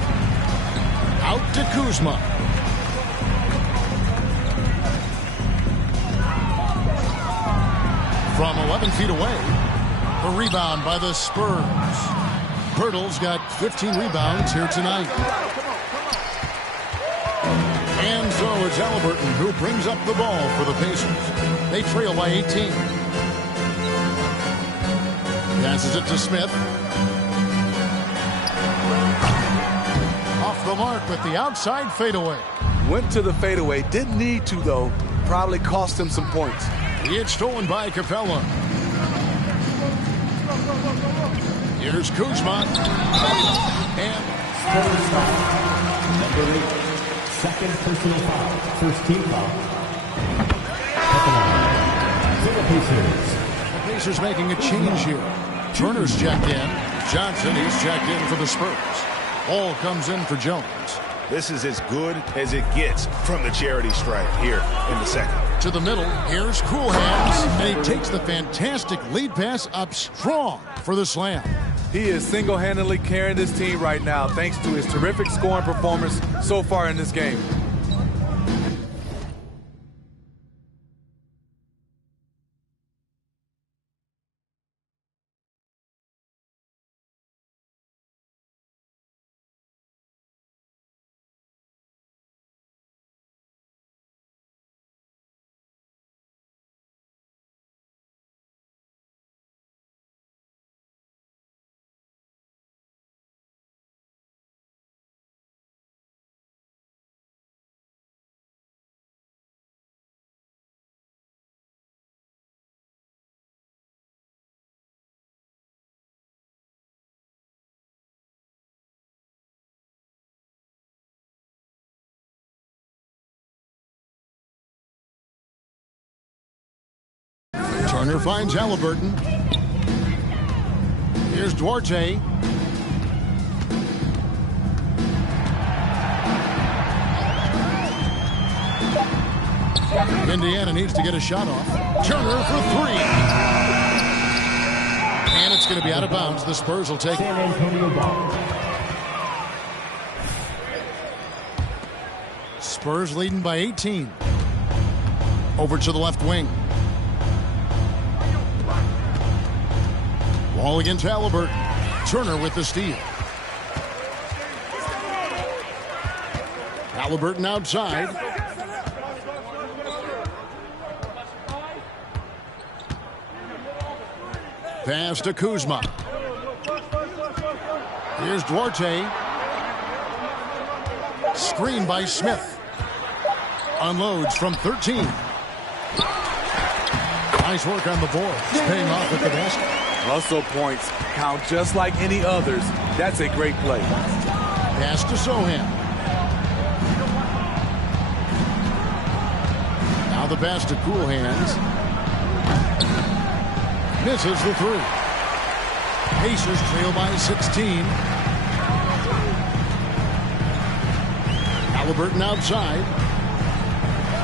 Out to Kuzma. From 11 feet away, a rebound by the Spurs. Pirtle's got 15 rebounds here tonight. And so it's Halliburton who brings up the ball for the Pacers. They trail by 18. Passes it to Smith. Off the mark with the outside fadeaway. Went to the fadeaway. Didn't need to, though. Probably cost him some points. It's stolen by Capella. Here's Kuzma. And Spurs foul. Number 8. Second personal foul. First team foul. To the Pacers. The Pacers making a change here. Turner's checked in. Johnson, he's checked in for the Spurs. Ball comes in for Jones. This is as good as it gets from the charity stripe here in the second. To the middle, here's Cool Hands, and he takes the fantastic lead pass up strong for the slam. He is single-handedly carrying this team right now thanks to his terrific scoring performance so far in this game. Turner finds Halliburton. Here's Duarte. Indiana needs to get a shot off. Turner for 3. And it's going to be out of bounds. The Spurs will take it. Spurs leading by 18. Over to the left wing. Ball against Halliburton. Turner with the steal. Halliburton outside. Pass to Kuzma. Here's Duarte. Screen by Smith. Unloads from 13. Nice work on the board. It's paying off at the basket. Hustle points count just like any others. That's a great play. Pass to Sohan. Now the pass to Cool Hands. Misses the 3. Pacers trail by 16. Halliburton outside.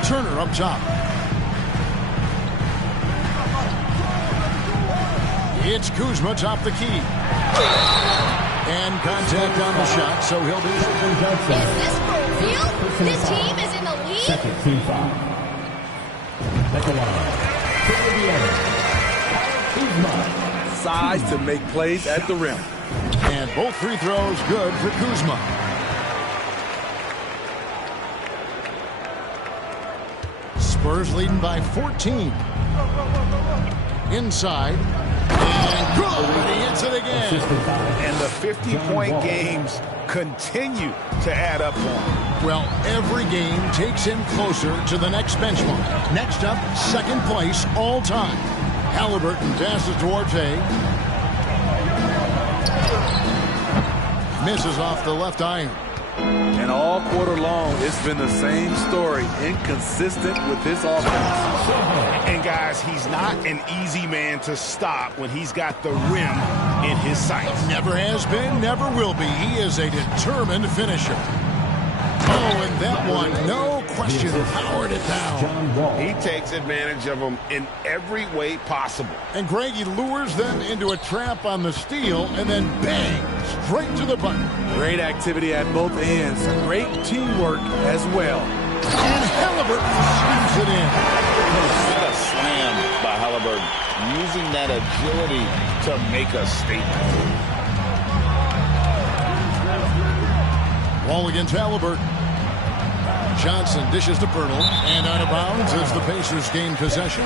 Turner up top. It's Kuzma top the key. And contact on the shot, so he'll be... Is this for real? This team is in the lead? Second, team foul. At the line. Kuzma. Size to make plays at the rim. And both free throws good for Kuzma. Spurs leading by 14. Inside. And good. He hits it again. And the 50-point games continue to add up for him. Well, every game takes him closer to the next benchmark. Next up, second place all time. Halliburton passes to Orte. Misses off the left iron. And all quarter long, it's been the same story. Inconsistent with his offense. And guys, he's not an easy man to stop when he's got the rim in his sights. Never has been, never will be. He is a determined finisher. Oh, and that one, no question, powered it down. He takes advantage of them in every way possible. And Greg, he lures them into a trap on the steal, and then bang, straight to the button. Great activity at both ends. Great teamwork as well. And Halliburton slams it in. What a slam by Halliburton, using that agility to make a statement. Ball against Halliburton. Johnson dishes to Pirtle, and out of bounds as the Pacers gain possession.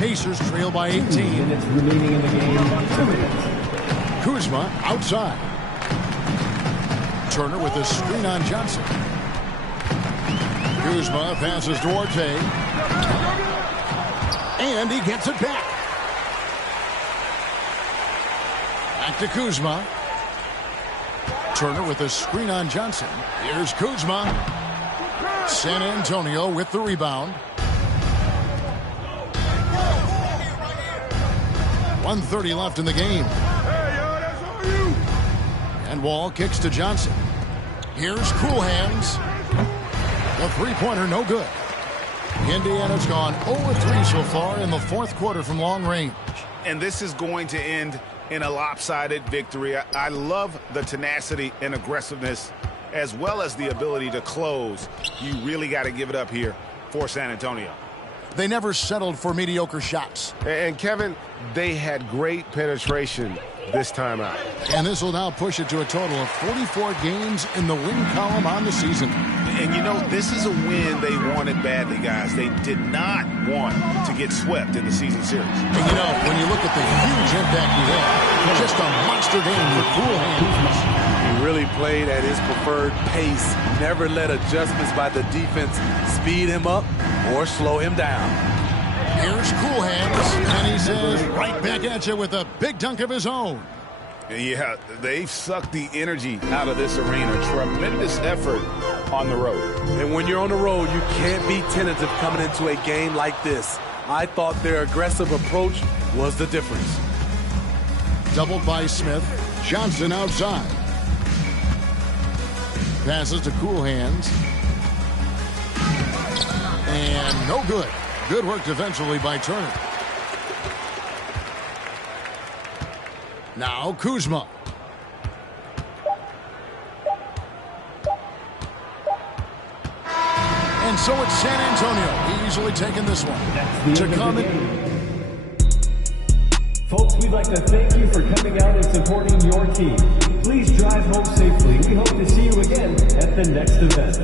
Pacers trail by 18. 2 minutes remaining in the game. 2 minutes. Kuzma outside. Turner with a screen on Johnson. Kuzma passes to Orte. And he gets it back. Back to Kuzma. Turner with a screen on Johnson. Here's Kuzma. San Antonio with the rebound. 1:30 left in the game. And Wall kicks to Johnson. Here's Cool Hands. The three-pointer no good. Indiana's gone 0-3 so far in the fourth quarter from long range. And this is going to end in a lopsided victory. I love the tenacity and aggressiveness as well as the ability to close. You really got to give it up here for San Antonio. They never settled for mediocre shots. And Kevin, they had great penetration this time out. And this will now push it to a total of 44 games in the win column on the season. And you know, this is a win they wanted badly, guys. They did not want to get swept in the season series. And you know, when you look at the huge impact he had, just a monster game for Cool Hands. He really played at his preferred pace. Never let adjustments by the defense speed him up or slow him down. Here's Cool Hands, and he says right back at you with a big dunk of his own. Yeah, they've sucked the energy out of this arena. Tremendous effort on the road. And when you're on the road, you can't be tentative coming into a game like this. I thought their aggressive approach was the difference. Doubled by Smith. Johnson outside. Passes to Cool Hands. And no good. Good work defensively by Turner. Now Kuzma. And so it's San Antonio easily taking this one to come in. Folks, we'd like to thank you for coming out and supporting your team. Please drive home safely. We hope to see you again at the next event.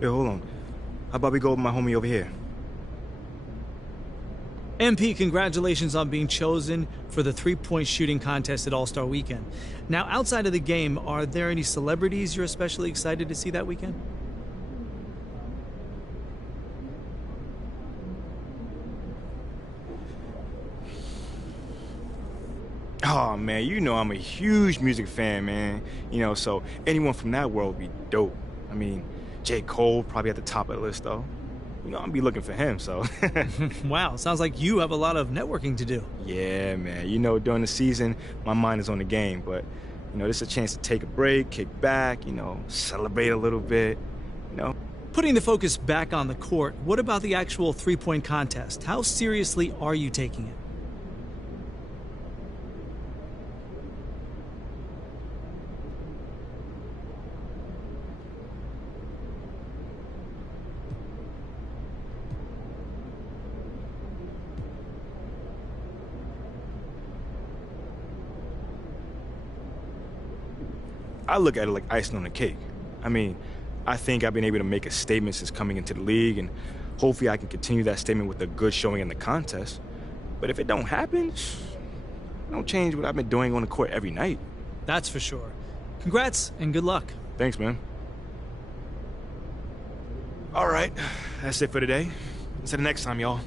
Yo, hold on. How about we go with my homie over here? MP, congratulations on being chosen for the three-point shooting contest at All-Star Weekend. Now, outside of the game, are there any celebrities you're especially excited to see that weekend? Oh, man, you know I'm a huge music fan, man. You know, so anyone from that world would be dope. I mean, J. Cole probably at the top of the list, though. You know, I'm be looking for him, so. Wow, sounds like you have a lot of networking to do. Yeah, man. You know, during the season, my mind is on the game, but, you know, this is a chance to take a break, kick back, you know, celebrate a little bit, you know. Putting the focus back on the court, what about the actual three-point contest? How seriously are you taking it? I look at it like icing on the cake. I mean, I think I've been able to make a statement since coming into the league, and hopefully I can continue that statement with a good showing in the contest. But if it don't happen, I don't change what I've been doing on the court every night. That's for sure. Congrats and good luck. Thanks, man. All right, that's it for today. Until the next time, y'all.